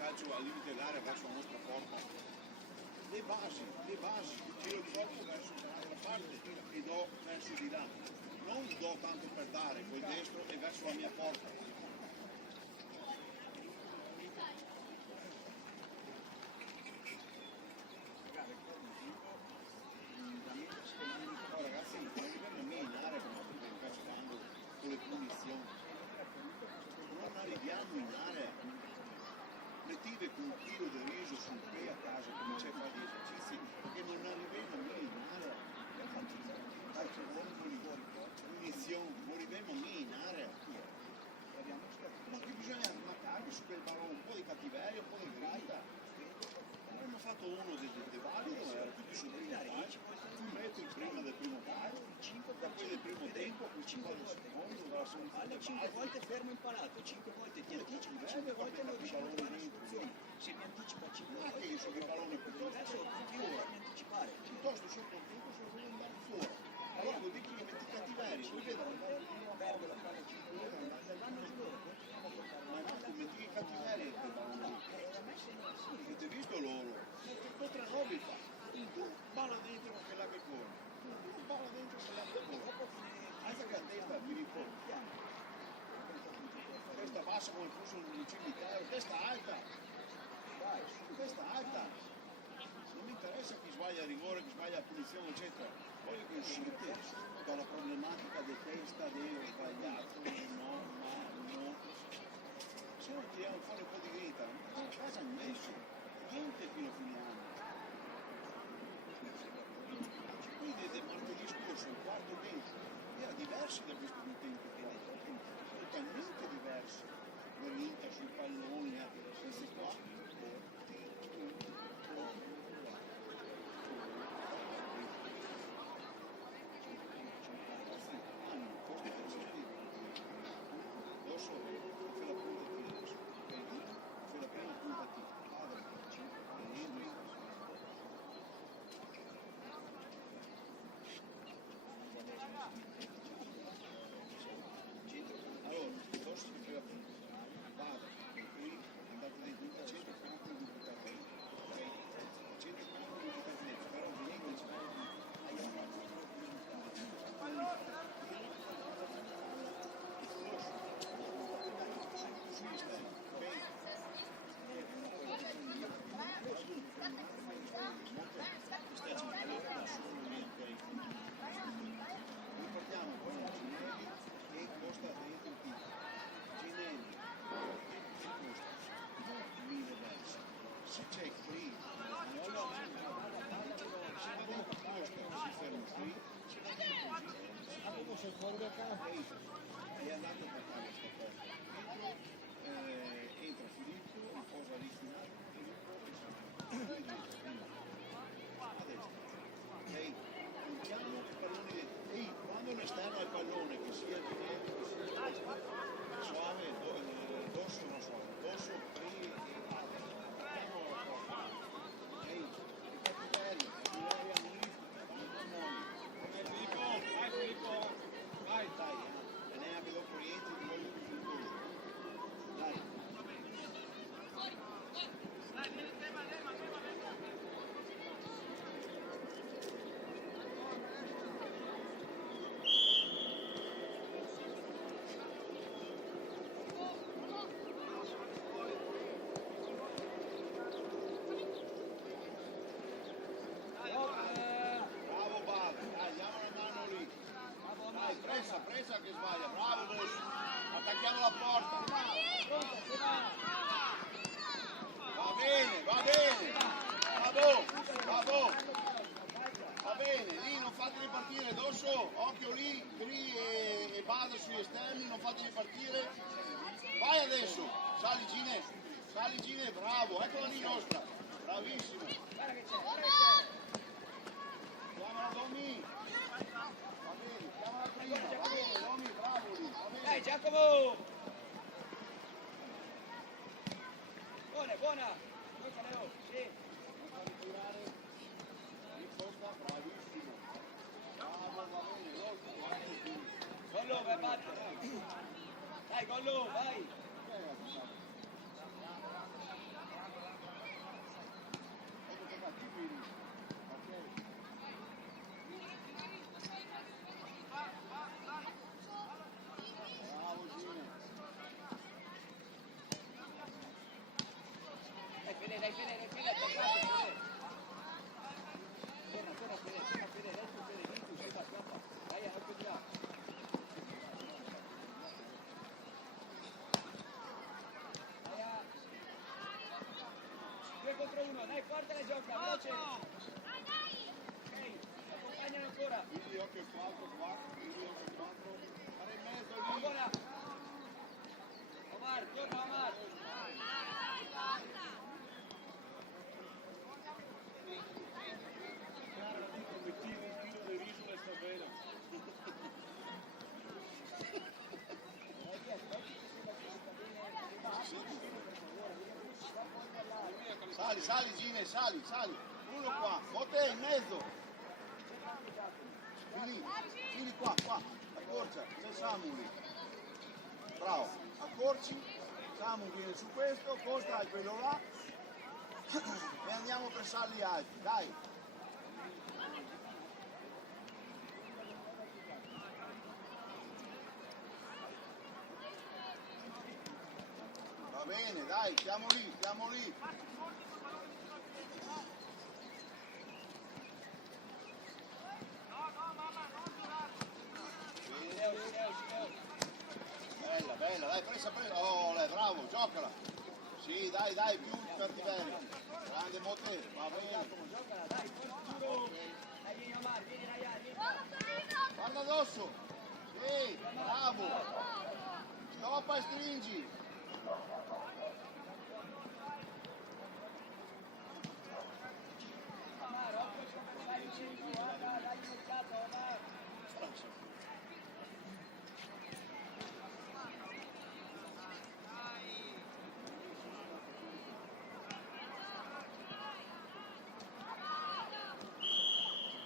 calcio al limite dell'area verso la nostra porta. Le basi, tiro di corpo verso dall'altra parte e do verso di là. Non do tanto per dare, col destro e verso la mia porta. No, ragazzi, non dobbiamo minare perché calciando con le punizioni. Non arriviamo in area. Mettete con un chilo di riso sul piede a casa come c'è a fare gli esercizi perché non arriviamo in area. Morivamo in area. Ma qui bisogna marcarvi su quel pallone, un po' di cattiveria, un po' di grinta. Abbiamo fatto uno di valido, era tutti sul primo calcio, un metro prima del primo calcio, 5 poi del primo tempo, poi 5 del secondo, dalla seconda Palla 5 volte fermo impalato, 5 volte ti anticipa, 5 volte non riusciamo a fare istruzioni. Se mi anticipa 5 volte io so che pallone adesso continuo a anticipare. piuttosto sul contempo sono solo andare fuori. Allora vuol dire che io metti cattiveria, voi vedono Perdo la palla 5 volte, vanno giù loro, continuiamo a portare ma no, metti cattiveria quel pallone. Avete visto loro? Contra noi fa. Palla dentro quella che corre. Palla dentro quella che corre. Anche che a testa mi riporta. Testa bassa come fosse un cimitero, testa alta. Dai, testa alta. Non mi interessa chi sbaglia il rigore, chi sbaglia la punizione, eccetera. Voglio che uscite dalla problematica di testa, devo sbagliato, no. Se non tiriamo fuori un po' di grinta, non a casa messo. Niente fino a fine anno. Quindi del martedì scorso, il quarto tempo, era diverso da questo tempo qua. Totalmente diverso. L'Inter sui palloni, questi qua. Adesso fai la punta fai la prima punta allora, adesso si fai la punta vado, e poi andate dentro il centro e poi mi buttate dentro, ok? Centro e poi mi buttate dentro, però venite e riportiamo poi la Ginelli e Costa dentro il tipo. Ginelli e Costa, 1000 versi. Se c'è qui, se vado a Costa si ferma qui, è andato per fare questa cosa. Entra Filippo, una cosa originale, Filippo a destra. Ok? Puntiamo il pallone dentro. Ehi, quando un esterno al pallone, che sia Ginelli, che sia suave, dorso non suave, dorso qui andiamo alla porta. Ok? Cattiveria, non Vai Filippo, vai. dai, e neanche dopo rientri di nuovo più pericoloso. Dai. Bravo Bada, dai, diamo una mano lì. Dai, presa che sbaglia, bravo Bosch. Attacchiamo la porta. Va bene, bravo. Va bene, lì non fateli partire, Dosso, occhio lì, e Bada sugli esterni, non fateli partire. Vai adesso, sali Gine, bravo, eccola lì nostra, bravissimo. Chiamala Domi. Va bene, chiamala prima. Va bene, Domi, bravo lì. Va bene. Dai Giacomo! Buona! Questa Leo, sì. Non fa ritirare. Risposta, bravissimo. Bravo, va bene, Gollo, vai a battere. Dai, Gollo, vai! Dai Fede, Fede, attaccato, Fede. Torna Fede, adesso Fede, vinci, scappa. Dai, anche di là. Dai, 2 contro 1, dai, portala, gioca, veloce. Ok, accompagnano ancora. Quindi occhio 4 qua, quindi occhio 4. Fare in mezzo lì. Buona. Omar, torna Omar. Obiettivo un filo di riso e sta bene. Sali Gine, sali. Uno qua, Mote in mezzo. Fili qua. Accorcia, c'è Samu lì. Bravo, accorci. Samu viene su questo, Costa hai quello là. E andiamo per salli alti, dai. Va bene, dai, stiamo lì. Bella, dai, presa. Oh, bravo, giocala. Sì, dai, più cattiveria. Grande Mote, va bene. Giocala, dai, duro. Dai, vieni Omar, vieni Ryan. Guarda addosso. Sì, bravo. Stoppa e stringi. Omar, occhio come fai il centro, guarda, dai mercato, Omar.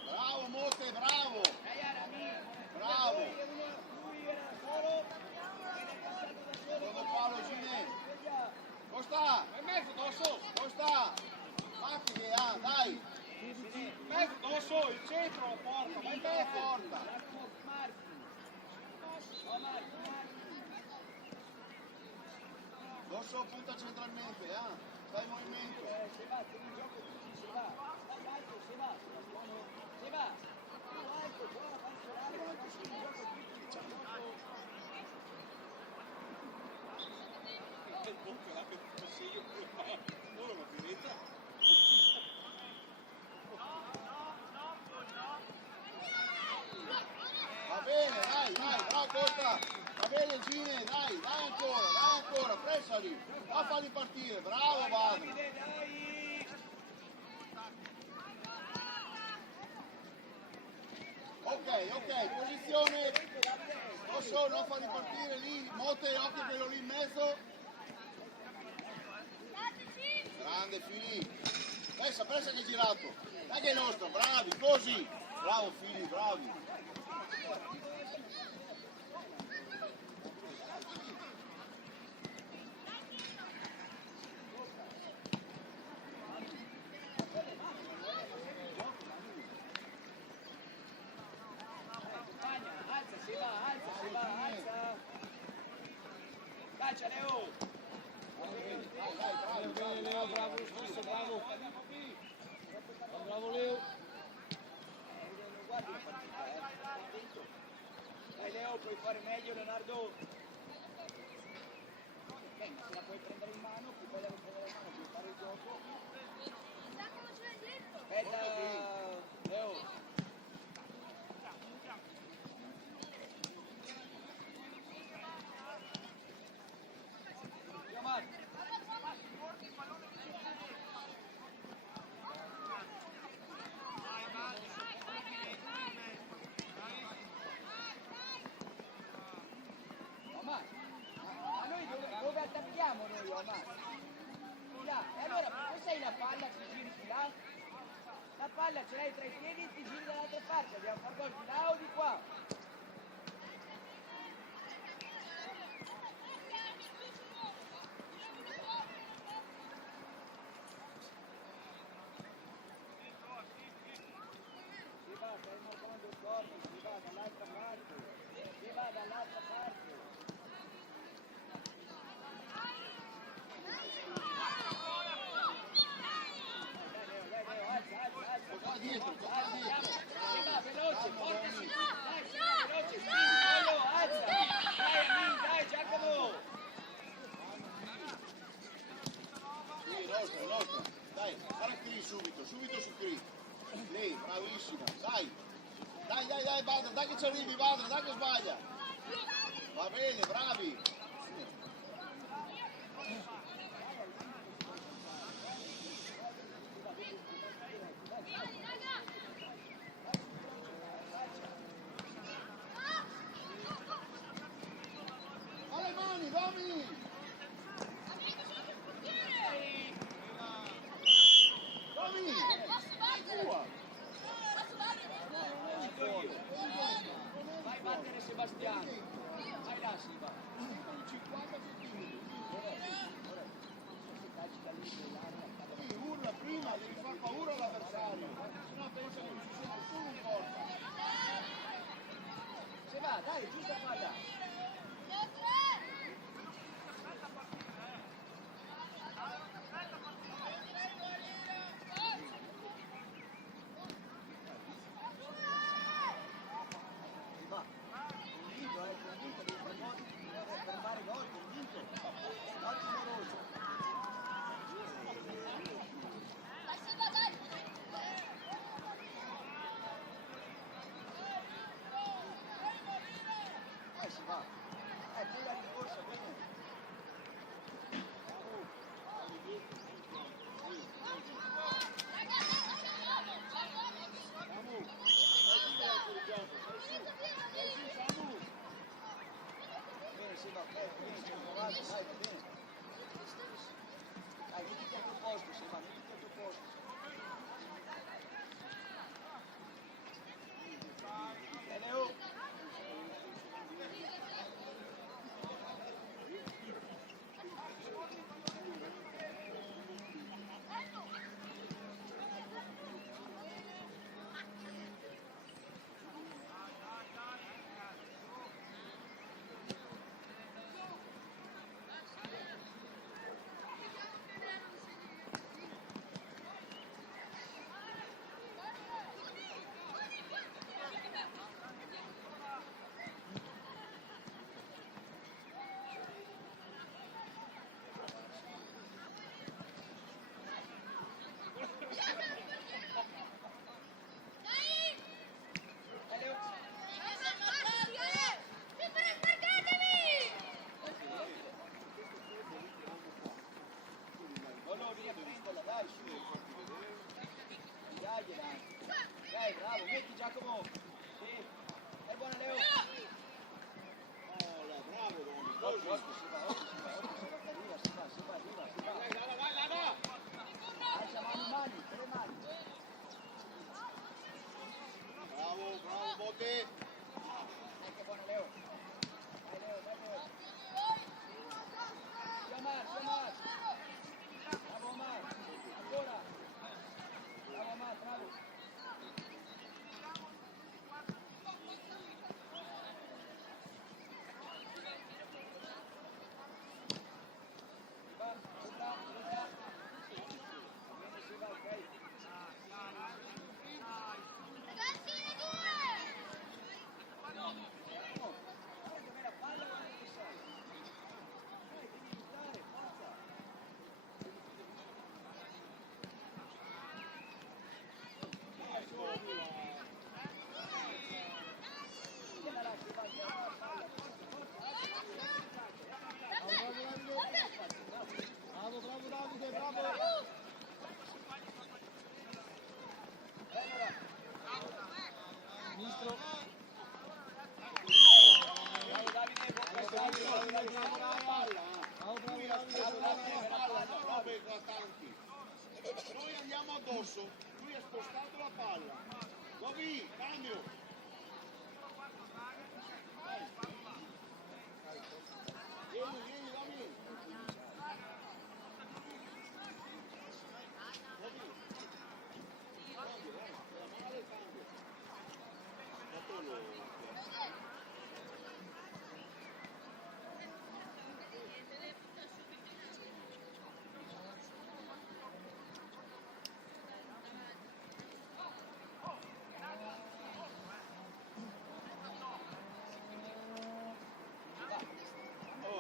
Bravo Mote, bravo. Dai Arami. Bravo. Lui era solo. Ed è passato da solo. Secondo palo Gine. Vediamo. Costa, Vai in mezzo, dosso. Costa. Fatti che ha, dai. In mezzo, dosso, il centro, la porta. Vai in mezzo. Porta. Jacopo Marchi. Omar, Marchi. Dosso punta centralmente, Fai movimento. Se va, tieni in gioco tutti, se va. Dai alto, se va. Se va. Più alto, buona, fai scolare, tieni in gioco tutti. Il punto là che ti consiglio pure. Ora va finita. Va bene, dai, bravo Costa. Va bene Gine, dai ancora, pressali. Va farli partire, bravo Vado. Dai. Ok, posizione. Posso non farli partire lì, Mote, occhio quello lì in mezzo. Grande Fili. Pressa che è girato. Dai che è nostro, bravi, così. Bravo Fili, bravi. Calcia Leo! Bene, Leo, bravo lo stesso, bravo. Bravo Leo. Guardi la partita, Dai Leo, puoi fare meglio Leonardo. Ma se la puoi prendere in mano, più bella che prendere in mano, puoi fare il gioco. Aspetta, Leo. Ma noi dove attacchiamo noi, Omar? Là, e allora tu sei la palla che giri di là? La palla ce l'hai tra i piedi e ti giri dall'altra parte, dobbiamo far gol di là o di qua? Si va, stai mostrando il corpo, si va dall'altra parte, si va dall'altra parte. ci arrivi, Vadra, dai che sbaglia. Va bene, bravi. Alle mani, Domi! Domi! Tua! Vai a battere Sebastiano. Vai là, Silva. 50 centimetri. Sì, urla prima, devi far paura all'avversario. Se no pensa che ci sia nessuno in porta. Se va, dai, giusta palla. Dai, bravo, metti Giacomo. Sì. È buona Leo. Bravo, Domi. Occhio, si va, arriva. Vai. Alza mani, con le mani. Bravo, Botte. Ecco, buona Leo. Dai Leo. Omar. Bravo Omar. Ancora. Bravo Omar, bravo. Bravo Davide, bravo. Ministro. Noi andiamo addosso, lui ha spostato la palla. Dovi, cambio. Vieni, Dovi.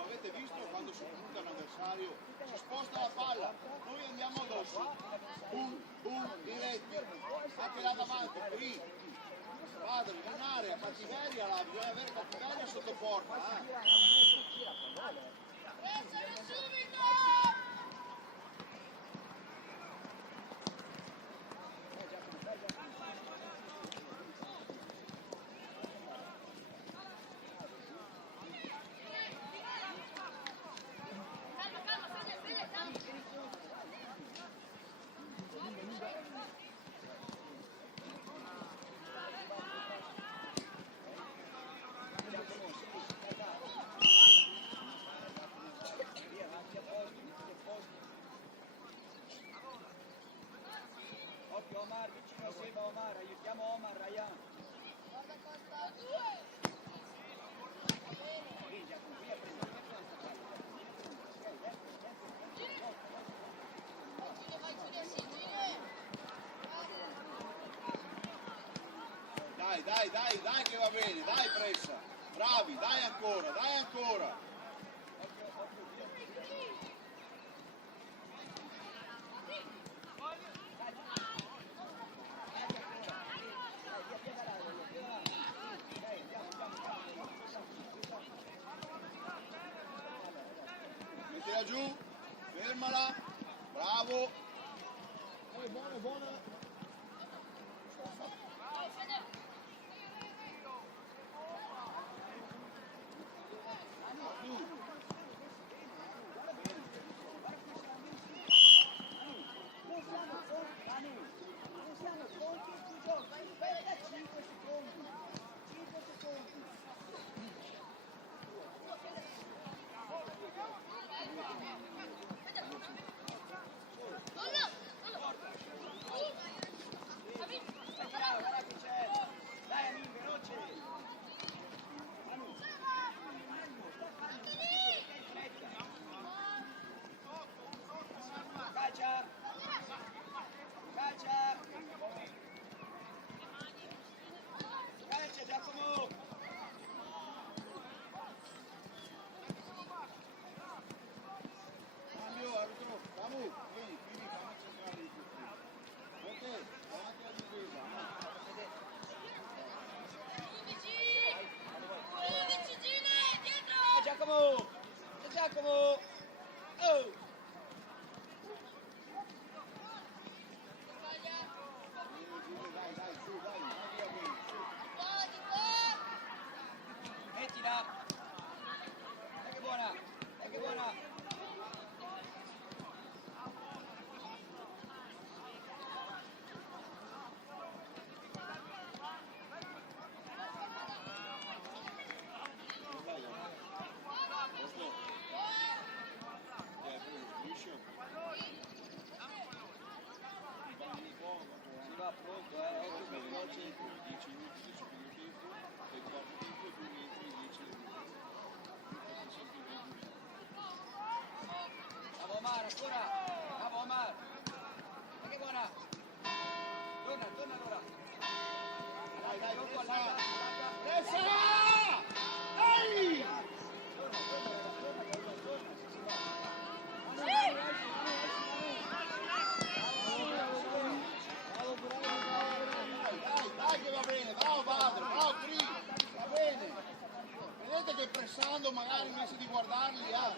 Avete visto quando si punta un avversario, si sposta la palla, noi andiamo addosso, diretti, anche là davanti, qui. Padre, in area, cattiveria là, bisogna avere cattiveria sotto porta, Pressalo subito! Occhio Omar, vicino a Seba Omar, aiutiamo Omar, Ryan. Guarda Costa! Vieni Giacomo, via prima sta palla. Vai Giulia, sì, Giulia! Dai che va bene, dai pressa, bravi, dai ancora. Mettila giù, fermala, bravo. Buona. Non siamo pronti, tu giochi, aspetta 5 secondi. 5 secondi. Guarda che c'è. Dai Amin, veloce. Manu. Calcia. Calcia Giacomo. Cambio, arbitro, Samu, vieni, fammi centrare di più. Ok, davanti alla difesa. Giacomo. Oh. Dai, su, dai, via bene, su. Mettila. Dai che buona. Si va pronto, occhio che veloce. 10 minuti di secondo tempo, poi quarto tempo, 2 metri, 10 minuti. Bravo Omar, ancora. Bravo Omar. Dai che buona. Torna allora. Dai, Tronco, pressa! allarga. Pressa! Dai! Dai che va bene, bravo padre, bravo Cri, va bene. Vedete che pressando magari invece di guardarli, dai.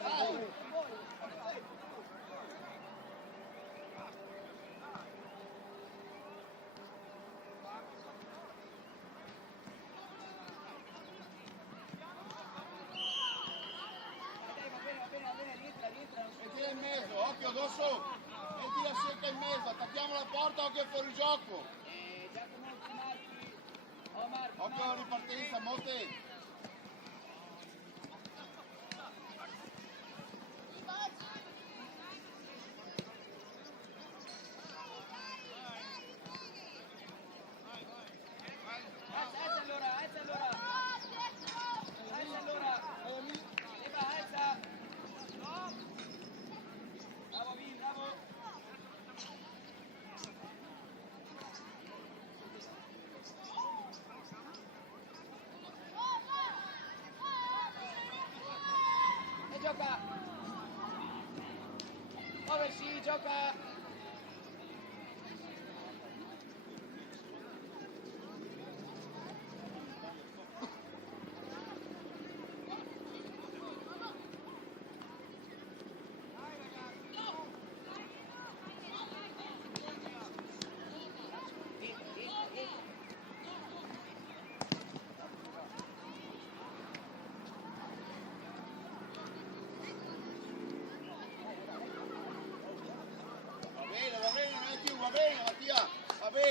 Va bene, rientra. Mettila in mezzo, occhio addosso, mettila secca in mezzo, attacchiamo la porta, occhio fuori gioco. Giacomo, Marchi. Omar, Occhio alla ripartenza, Motte. Alza allora. Eba, alza. Bravo, Vin, bravo. E gioca. Muoversi, gioca.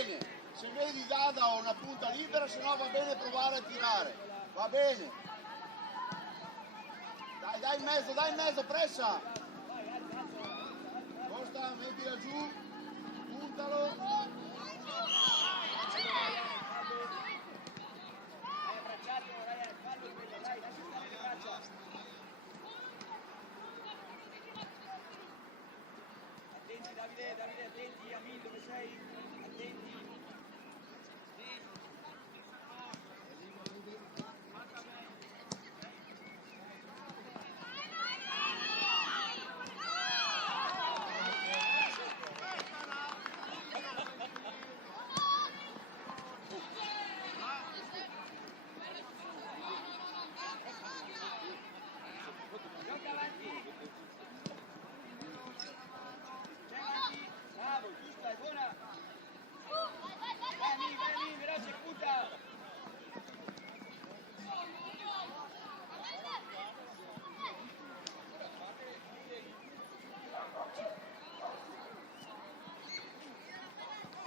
bene. Se vedi Dada o una punta libera, se no va bene provare a tirare. Va bene. Dai in mezzo, pressa. Costa, mettila giù, puntalo. Abbracciato, Ryan, fallo quello, dai, lascia stare le braccia. Attenti Davide, attenti, Amil, dove sei? Attenti. Gioca avanti. C'è avanti. Bravo, giusta, è buona. Vai Amil, veloce, punta.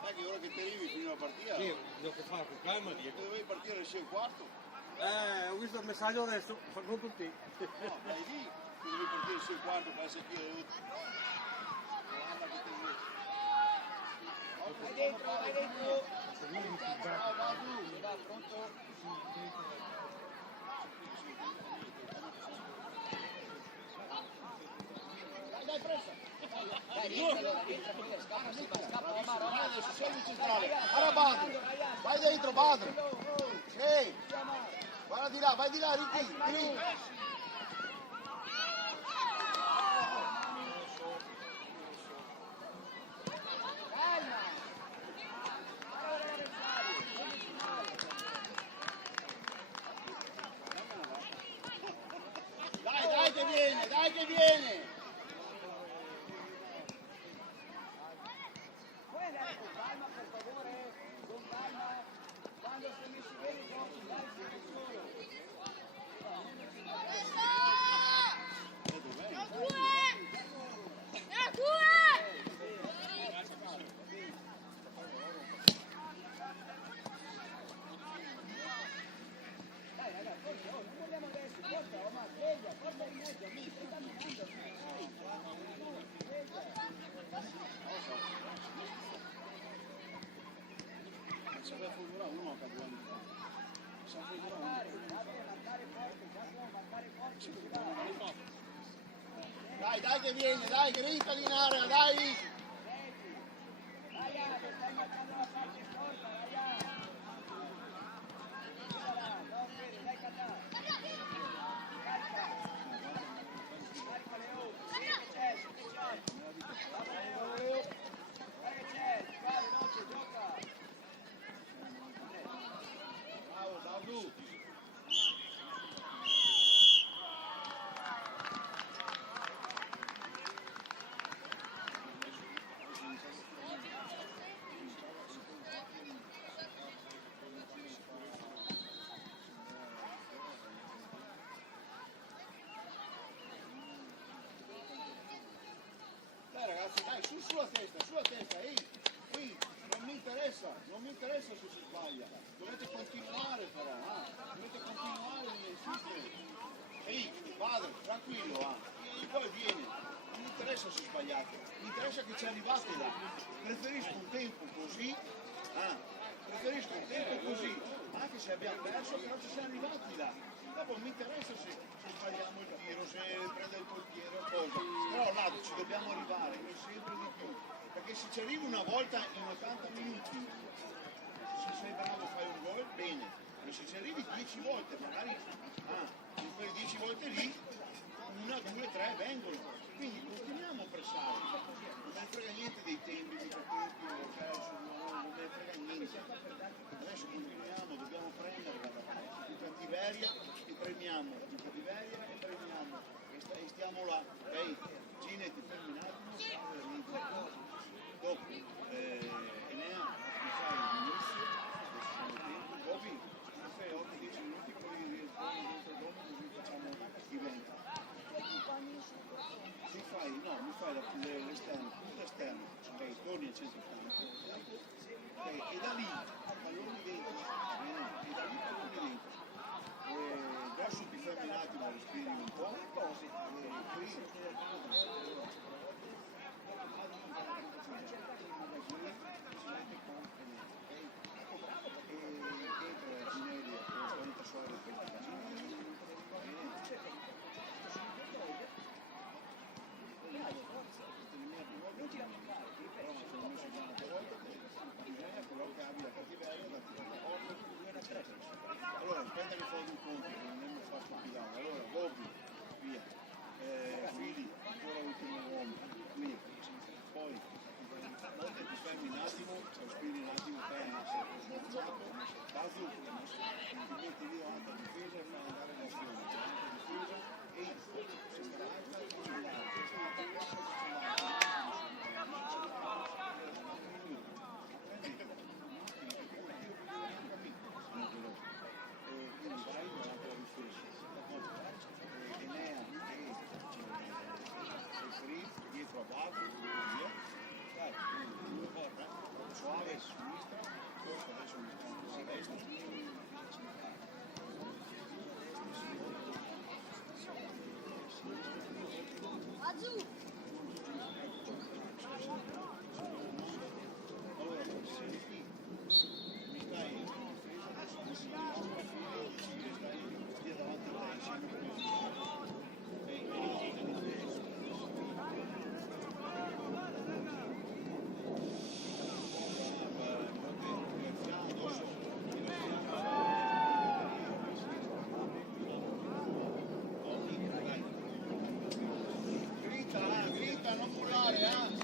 Sai che ora che ti arrivi fino alla partita? Sì, devo fare con calma dietro. Dovevi partire alle 6 e quarto? Ho visto il messaggio adesso, fanno tutti. No, vai lì, che devi partire alle 6 e quarto per essere qui alle 8. Guarda che ti vedo. Vai dentro, vai dentro. Va giù. Va, pronto? Dai, pressa. Dai, rientra, scappa, sì, va, scappa, Omar, Vai Omar. adesso, scegli centrale. Ora Badr. Vai dentro, Badr. Sì. Guarda di là, vai di là, Ricky. Lì. Calma. Bravo l'avversario, non male. Dai che viene. Puoi andare con calma, per favore? Con calma. Quando sei messi bene i giochi, dai, sei solo. Dai ragazzi, forza, non vogliamo adesso, forza, Omar, sveglia, forza in mezzo, amico, stai camminando, Se vai a formulare uno a Capuani. Se vai a formulare uno. marcare forte, già può marcare forte, Dai che viene, dai, grinta in area, dai! Ryan, stai marcando la parte storta, Ryan. No, bene, dai Catà. Carica. Carica Leo. Sì che c'è. Bravo Leo. Dai che c'è. Vai, veloce, gioca. Bravo, Saudu! Dai ragazzi, dai, sulla testa, ehi, non mi interessa se si sbaglia, dovete continuare però, dovete continuare a insistere. Ehi, padre, tranquillo, poi viene, non mi interessa se sbagliate, mi interessa che ci arrivate là, preferisco un tempo così, anche se abbiamo perso, però ci siamo arrivati là. Dopo non mi interessa se sbagliamo il tiro, se prende il portiere o cosa, però là ci dobbiamo arrivare, sempre di più, perché se ci arrivi una volta in 80 minuti, se sei bravo fai un gol, bene, ma se ci arrivi 10 volte, magari in quelle 10 volte lì, 1, 2, 3 vengono, quindi continuiamo a pressare, non me ne frega niente dei tempi, non me ne frega niente, adesso continuiamo, dobbiamo prendere la cattiveria e premiamo, e stiamo là, ok? Gine ti fermi un attimo, dopo Enea mi fai l'inizio, Bobby mi fai 8-10 minuti, poi rispondi dentro dopo così facciamo i 20. Mi fai l'esterno, tutto esterno, ok, torni al centrocampo, ok, Allora, aspetta che fa un conto, che non mi fa stupidare. Allora, Bobby, via. Fili, ancora l'ultimo uomo, lì. Poi, volta ti fermi un attimo, respiri un attimo, prendi il posizionato, Casu, ti metti lì davanti alla difesa e fai andare l'azione. Difesa e se sta alta, dietro a Dato, via, dai, suave, sinistra, adesso mi stanno a destra, Azu! allora, senti, mi stai in difesa, adesso mi si nostra fine, ci stai via davanti a te, insieme con grita, non mollare,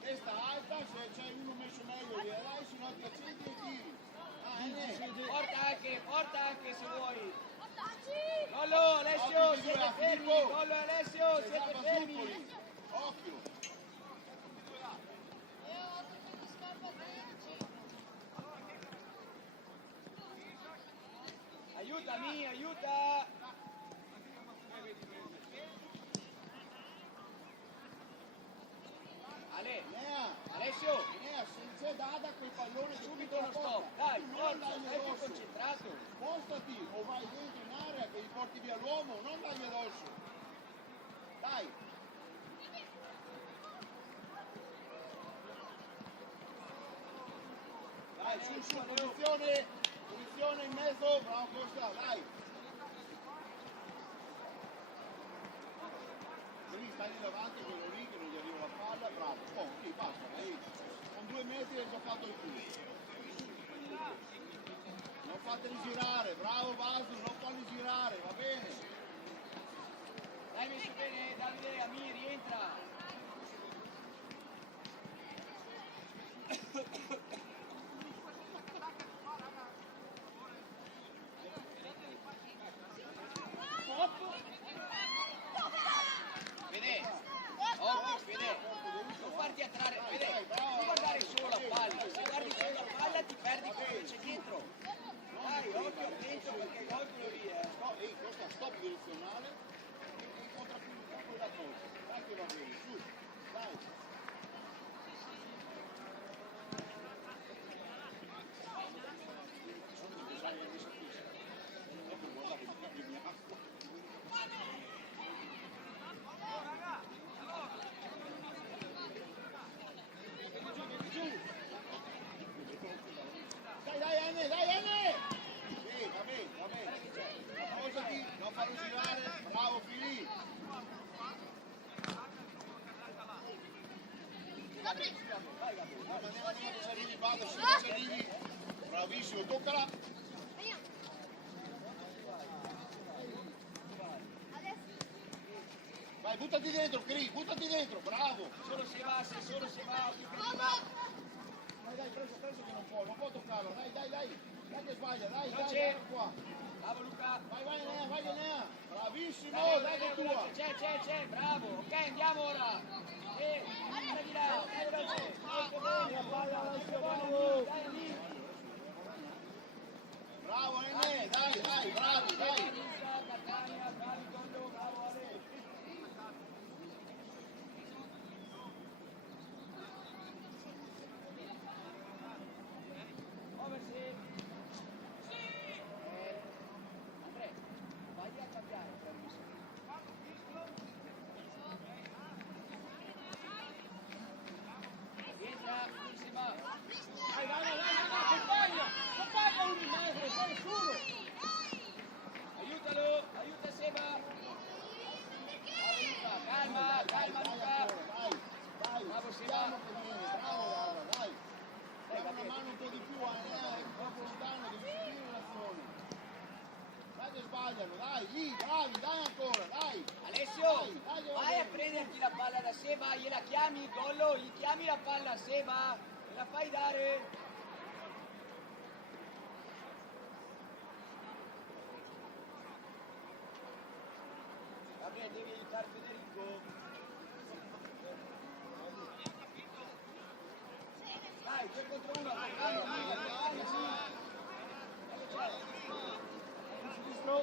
testa alta, se c'è uno messo meglio lì, dai, se no ti accendi e tiri. Porta anche se vuoi. Gollo Alessio, siete fermi. Gollo Alessio, siete fermi. Occhio. Aiutami, aiuta. Alessio, se c'è Dada quel pallone subito uno stop. Dai, forza, stai più concentrato. Spostati o vai dentro in area che gli porti via l'uomo, non dagli addosso. Dai. Dai, su, posizione in mezzo, bravo Costa, dai. Lì stai lì davanti, quello lì che non gli arriva la palla, bravo. Oh, sì, basta, dai. Con 2 metri hai già fatto il culo. Non fateli girare, bravo Basu, non falli girare, va bene. Dai, messo bene, Davide, Ami, rientra. Fede, occhio, Fede, non farti attrarre, Fede, non guardare solo la palla, se guardi solo la palla ti perdi quello che c'è dietro. Dai, occhio, attento perché il gol quello lì, No, ehi, Costa, stop direzionale e incontra più il campo da poi. Dai che va bene, su. venivi. Bravissimo, toccala. Vai, buttati dentro, Cri, buttati dentro, bravo. Solo se va, Dai, preso che non può toccarlo, dai che sbaglia, dai, qua. Bravo Luca. Vai Enea, bravissimo, Dai, dai che tua. C'è, bravo. Ok, andiamo ora. Guarda di là, dai veloce. Molto bene. Dai lì. Bravo Enea, dai, bravi, dai. Catania, bravi Gollo, bravo Ale. Muoversi. Andrea, vai a cambiare, bravissimo. Rientra, bellissima. Accompagna un metro, sei solo. Aiuta Seba. Bravo Luca, calma Luca. Dai, Bravo, vediamo che viene, bravo Laura, dai. Diamo una capito. mano un po' di più a Enea, è un po' lontano, devi seguire l'azione. Dai che sbagliano, dai, lì, bravi, dai ancora, dai. Alessio, Dai, vai a prenderti la palla da Seba, gliela chiami, Gollo, gli chiami la palla a Seba, me la fai dare. Gabriele, devi aiutare Federico. Dai, 2 contro 1, accompagna, sì. Sinistro.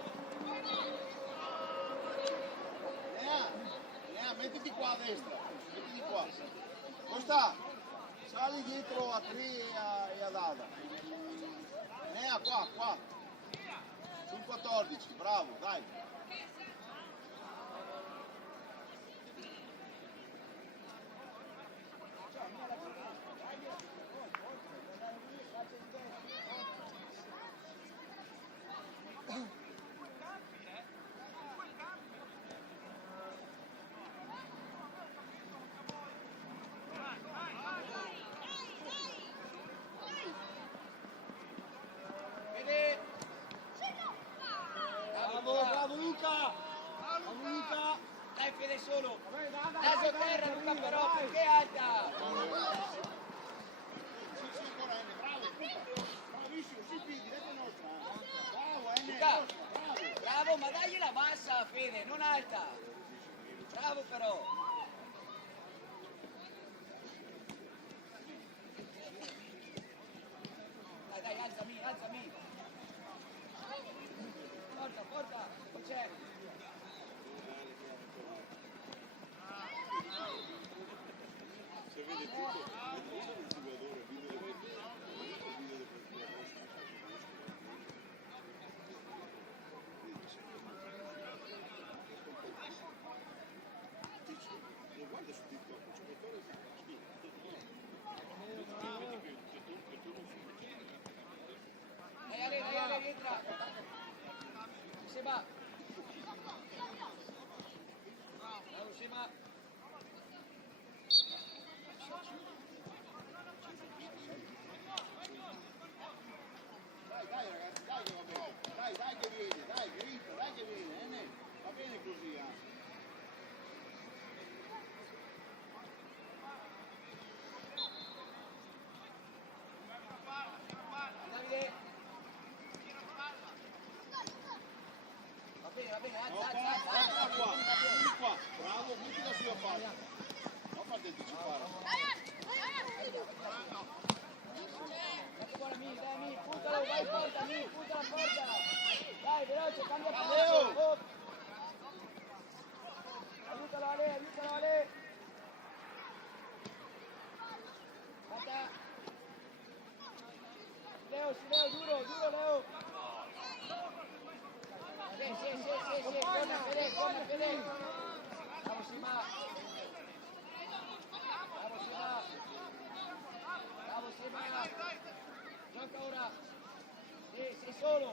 Enea, mettiti qua a destra, mettiti qua. Costa, sali dietro a Cri e ad Ada. Enea, qua. Sul 14, bravo, dai. Vede. Bravo Luca! Bravo Luca! Dai Fede solo. Dai, Naso a terra Luca però, perché è alta? Sì, ancora Enea, bravo, bravissimo, sui piedi, rete nostra. Bravo Enea, Luca, nostra, bravo. bravo, ma dagliela bassa Fede, non alta. Bravo però. Dai, alzami. Porta, non c'è. Dai Ale, rientra. Seba. Bravo Seba. Dai ragazzi, dai che va bene. Dai che viene, dai, grita, dai che viene, Enea. Va bene così, Davide. Va bene, alza. Vieni qua, bravo, metti la sua palla. Non fate anticipare. Dai, puntalo, vai porta, punta la porta. Dai, veloce, cambia Leo. passo. Oh. Aiutalo Ale. Guarda. Leo, duro Leo. Sì, corna Fede. Bravo Sima. Gioca ora. Sì, sei solo.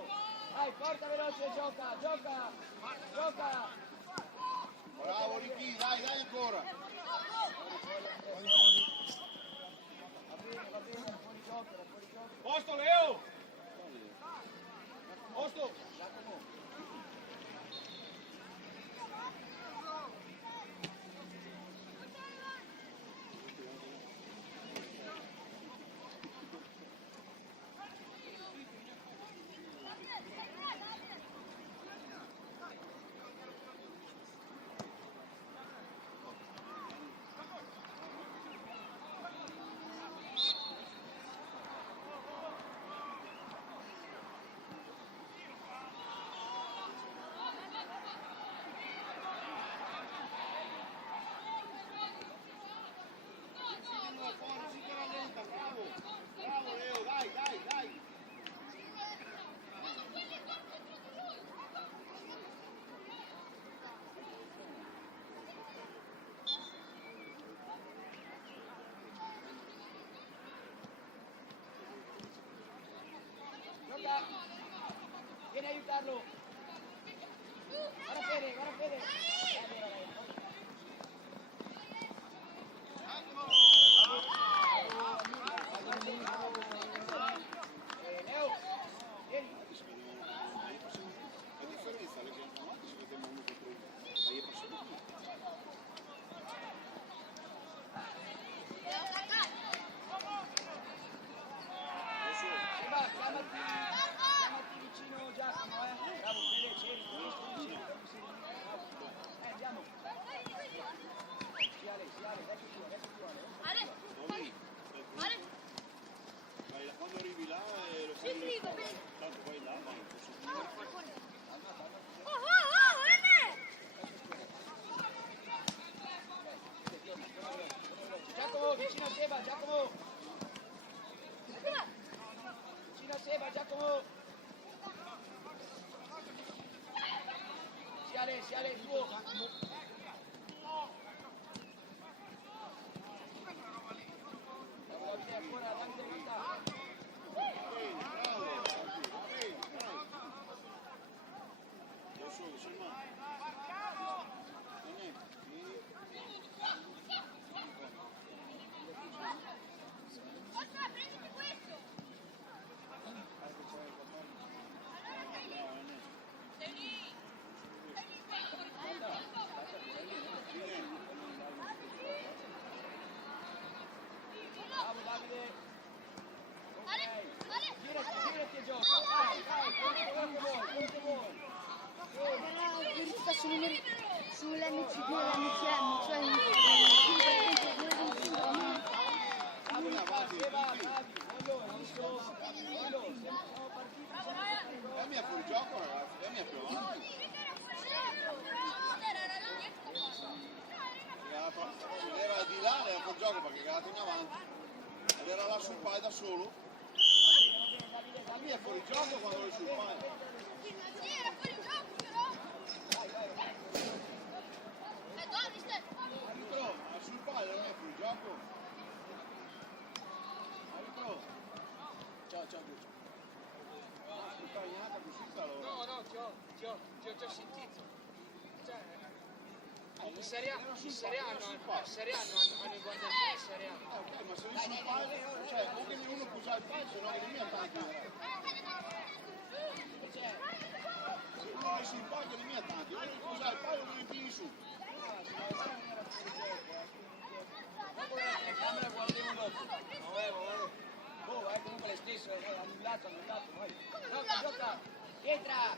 Dai, porta veloce, gioca. Bravo Ricky, dai ancora. Va bene, fuori gioco, era fuori gioco. Posto Leo! Posto! Giacomo. Bravo Leo, dai, dai, dai. Gioca! Vieni a aiutarlo! Guarda Fede, guarda Fede! Allora, vai. Leo, vieni! La differenza è che automatici vediamo uno contro uno. Ma io posso Chiamati vicino Giacomo, Bravo Fede, c'eri, vicino. Andiamo. Sì Ale, adesso tu Ale. Vai là, quando arrivi là lo fai. Tanto vai là, vai. Giacomo, vicino a Seba, Giacomo! Vicino a Seba, Giacomo! Siale, il tuo! Davide, ancora, Davide, vita! Bravo. Adesso insomma. Bravo Davide! Ok! Girati e gioca! Vai, quanto vuoi! Era un turista sull'MCD e l'MCM, cioè un 5 Seba, bravi! Siamo partiti! Dammi a fuori gioco ragazzi, dammi a più avanti. Se era di là era fuori gioco perché è cagato in avanti. Ed era là sul paio da solo. Dammi a fuori gioco quando eri sul paio. Arbitro, ma sul paio non è fuori gioco. Arbitro. Ciao Lucio. Non fai niente così allora. No, ti ho sentito. Cioè, in Serie A hanno i guardatori in Serie A. Ok, ma se io sul paio, cioè, o che uno può usare il paio, se no che mi attacca. Se uno è sul paio, che mi attacca. Uno può usare il paio, non impini su. Camera guardiamo dopo. Comunque è lo stesso, è annullato, vai. Gioca! Pietra!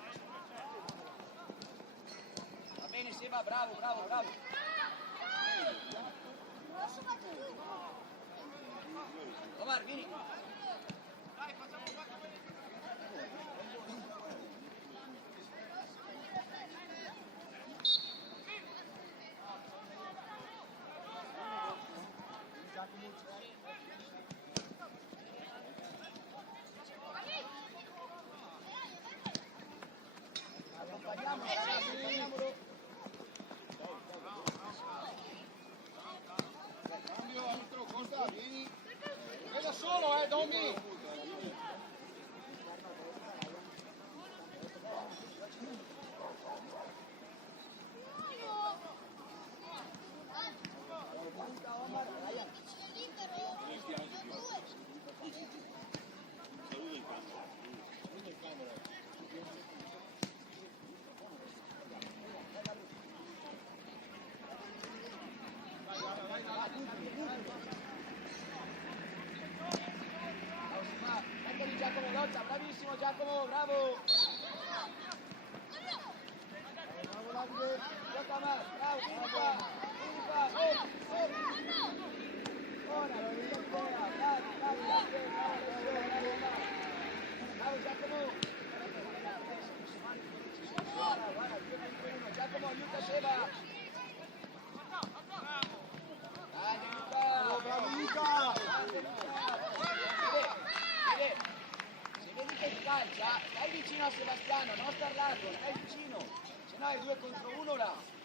Va bene Seba, bravo. Omar, vieni! Accompagniamolo! Cambio, arbitro, Costa, vieni. È da solo, Dom. forza, bravissimo Giacomo, bravo! Bravo Davide, gioca Mar, bravo, vieni qua, ora, bravo Giacomo! Guarda, 2 contro 1, Giacomo aiuta Seba! Dai Luca! Bravo Luca! Se vedi che calcia, stai vicino a Sebastiano, non star largo, stai vicino, se no è 2 contro 1 là.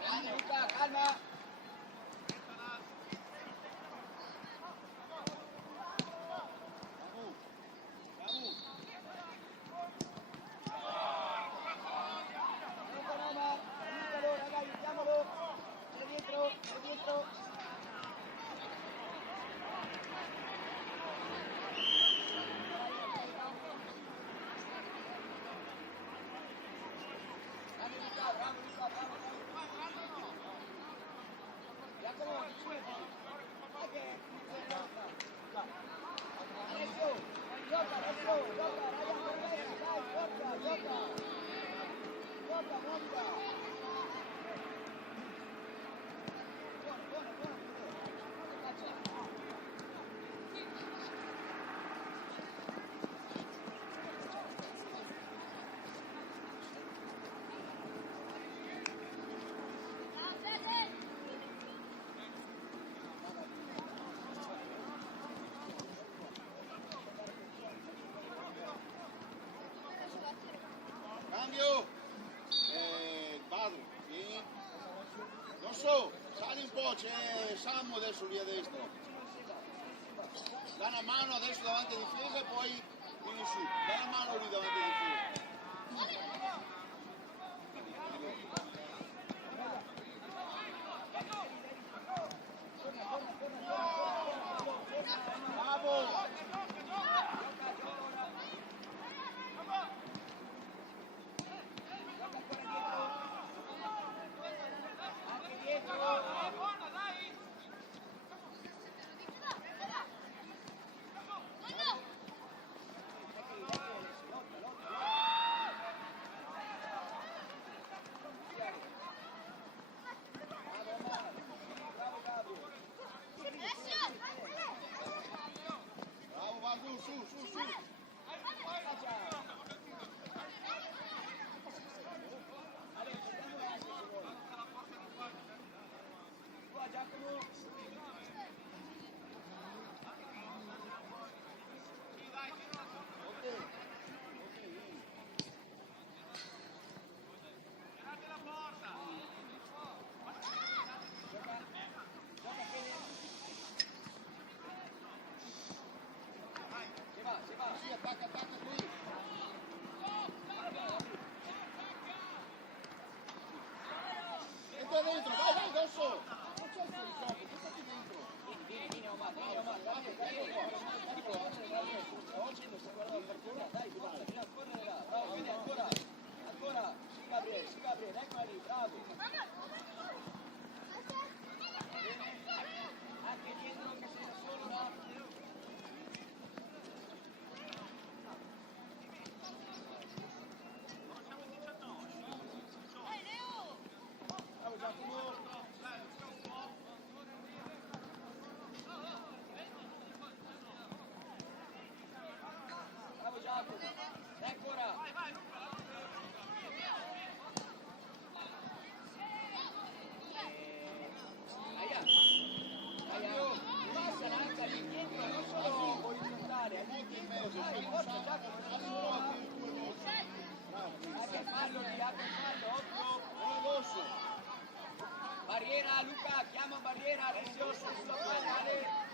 Grande Luca, calma! Cambio! Vado, vieni. Rosso, sali un po', c'è Sammo adesso lì a destra. Dà una mano adesso davanti a difesa e poi vieni su. Dà una mano lì davanti a difesa. Bravo! Bravo, va su, su, su, su. Sì, attacca, attacca qui. Entra dentro, vai, vai, Dosso. Non c'è il fuorigioco, buttati dentro. Vieni, Omar, oggi lo sta guardando per correre, dai, bisogna correre là, bravo, vieni ancora, sì Gabriele, eccola lì, bravo. Anche dietro che sei da solo, no? Bravo Giacomo, ancora. Passa l'anca all'indietro, non solo puoi lottare, all'indietro, dai, forza Giacomo, anche fallo lì, apri il fallo, occhio, barriera Luca, chiama barriera, Alessio, sulla palla, Ale.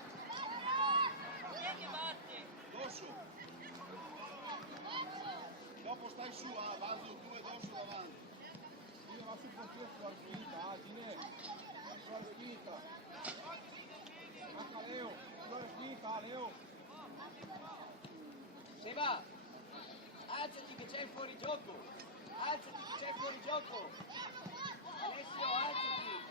Dosso. Dopo stai su, avanti, tu e Dosso davanti. Io va sul portiere sulla spinta, Gine. Sulla spinta. Manca Leo. Sulla spinta, Leo. Seba, alzati che c'è il fuorigioco. Alzati poco. Alessio, alzati.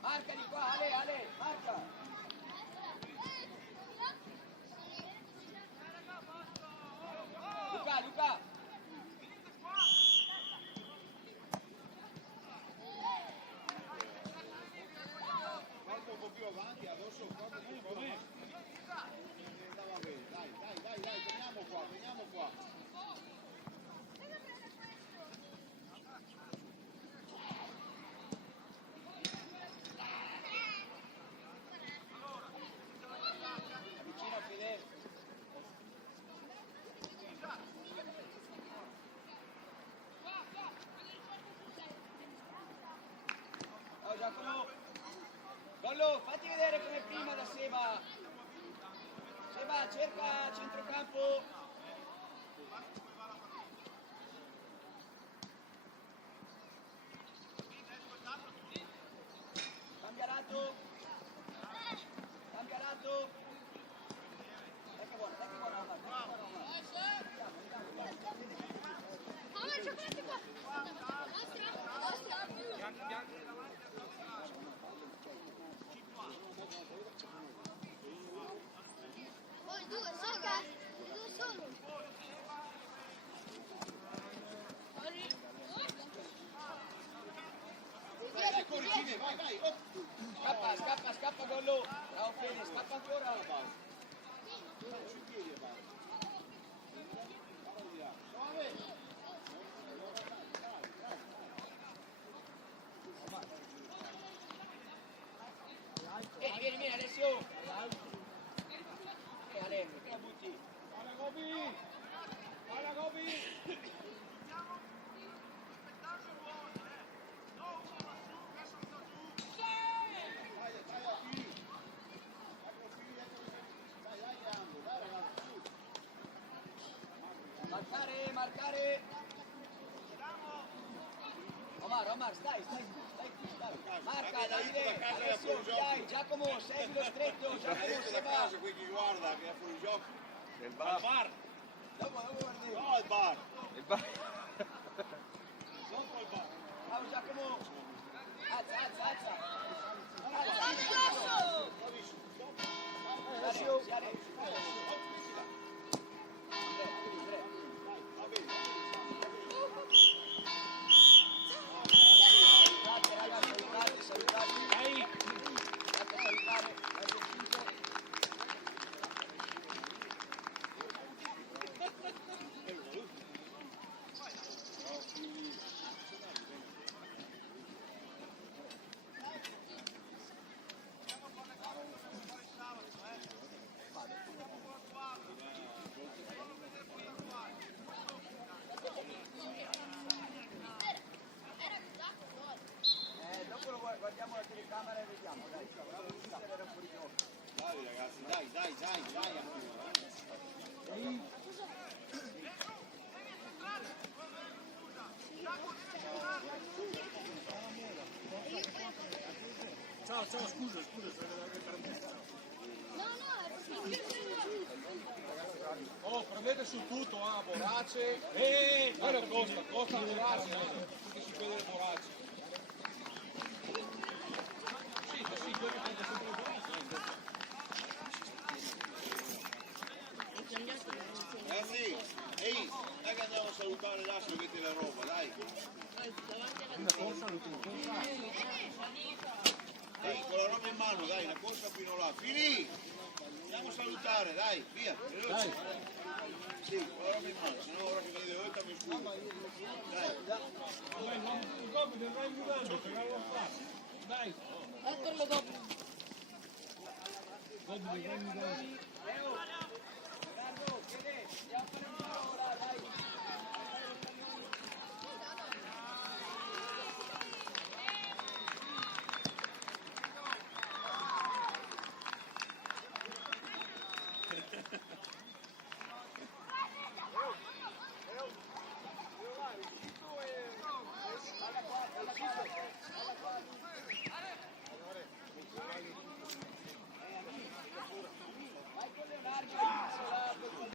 Marca di qua, Ale, marca. Luca. Guarda un po' più avanti, adesso guarda un po' più avanti. Andava bene, dai, veniamo qua. Vicino a Fede. Ciao Giacomo. Gollo, fatti vedere come prima da Seba. Seba, cerca centrocampo. Cambia lato. Dai che buona, Omar. Mamma, cioccolati qua. Poi due solo. Dai, corri, Cine, vai. Oh. Scappa Gollo. Bravo Fede, scappa ancora. Sui piedi e basta. Guarda di là. Suave. Vieni Alessio. Ale, perché la butti? Guarda Gobi! Marcare. Omar, stai. Marca, Davide. Alessio, dai, Giacomo, seguilo stretto. Giacomo, se va. Qui chi guarda che è fuori gioco. Il bar. Dopo guardi. No, il bar. Il bar. Non col bar. Bravo Giacomo. Alza. Alessio. Va bene. Salutate. Dai. Fate salutare. Dopo lo guardiamo la telecamera e vediamo, dai. Era fuori gioco. Dai ragazzi, dai. Ciao, scusa, Oh, prendete su tutto, borracce. Guarda costa borracce, tutti si vede le borracce. Sì, quelli prende sempre le borracce. Ragazzi, ehi, dai che andiamo a salutare là se avete la roba, dai. Una corsa, l'ultima corsa. Dai, con la roba in mano, dai, una corsa fino là. Fili! Andiamo a salutare, dai, via, veloce. Sì, con la roba in mano, sennò ora che vedete voi stiamo in su. Dai. Il Gobi dovrai mudando, per non farlo. Dai. Eccolo dopo. Gobi dovrai mudando. Leo, Leonardo, chiede, andiamo a fare una ora, dai.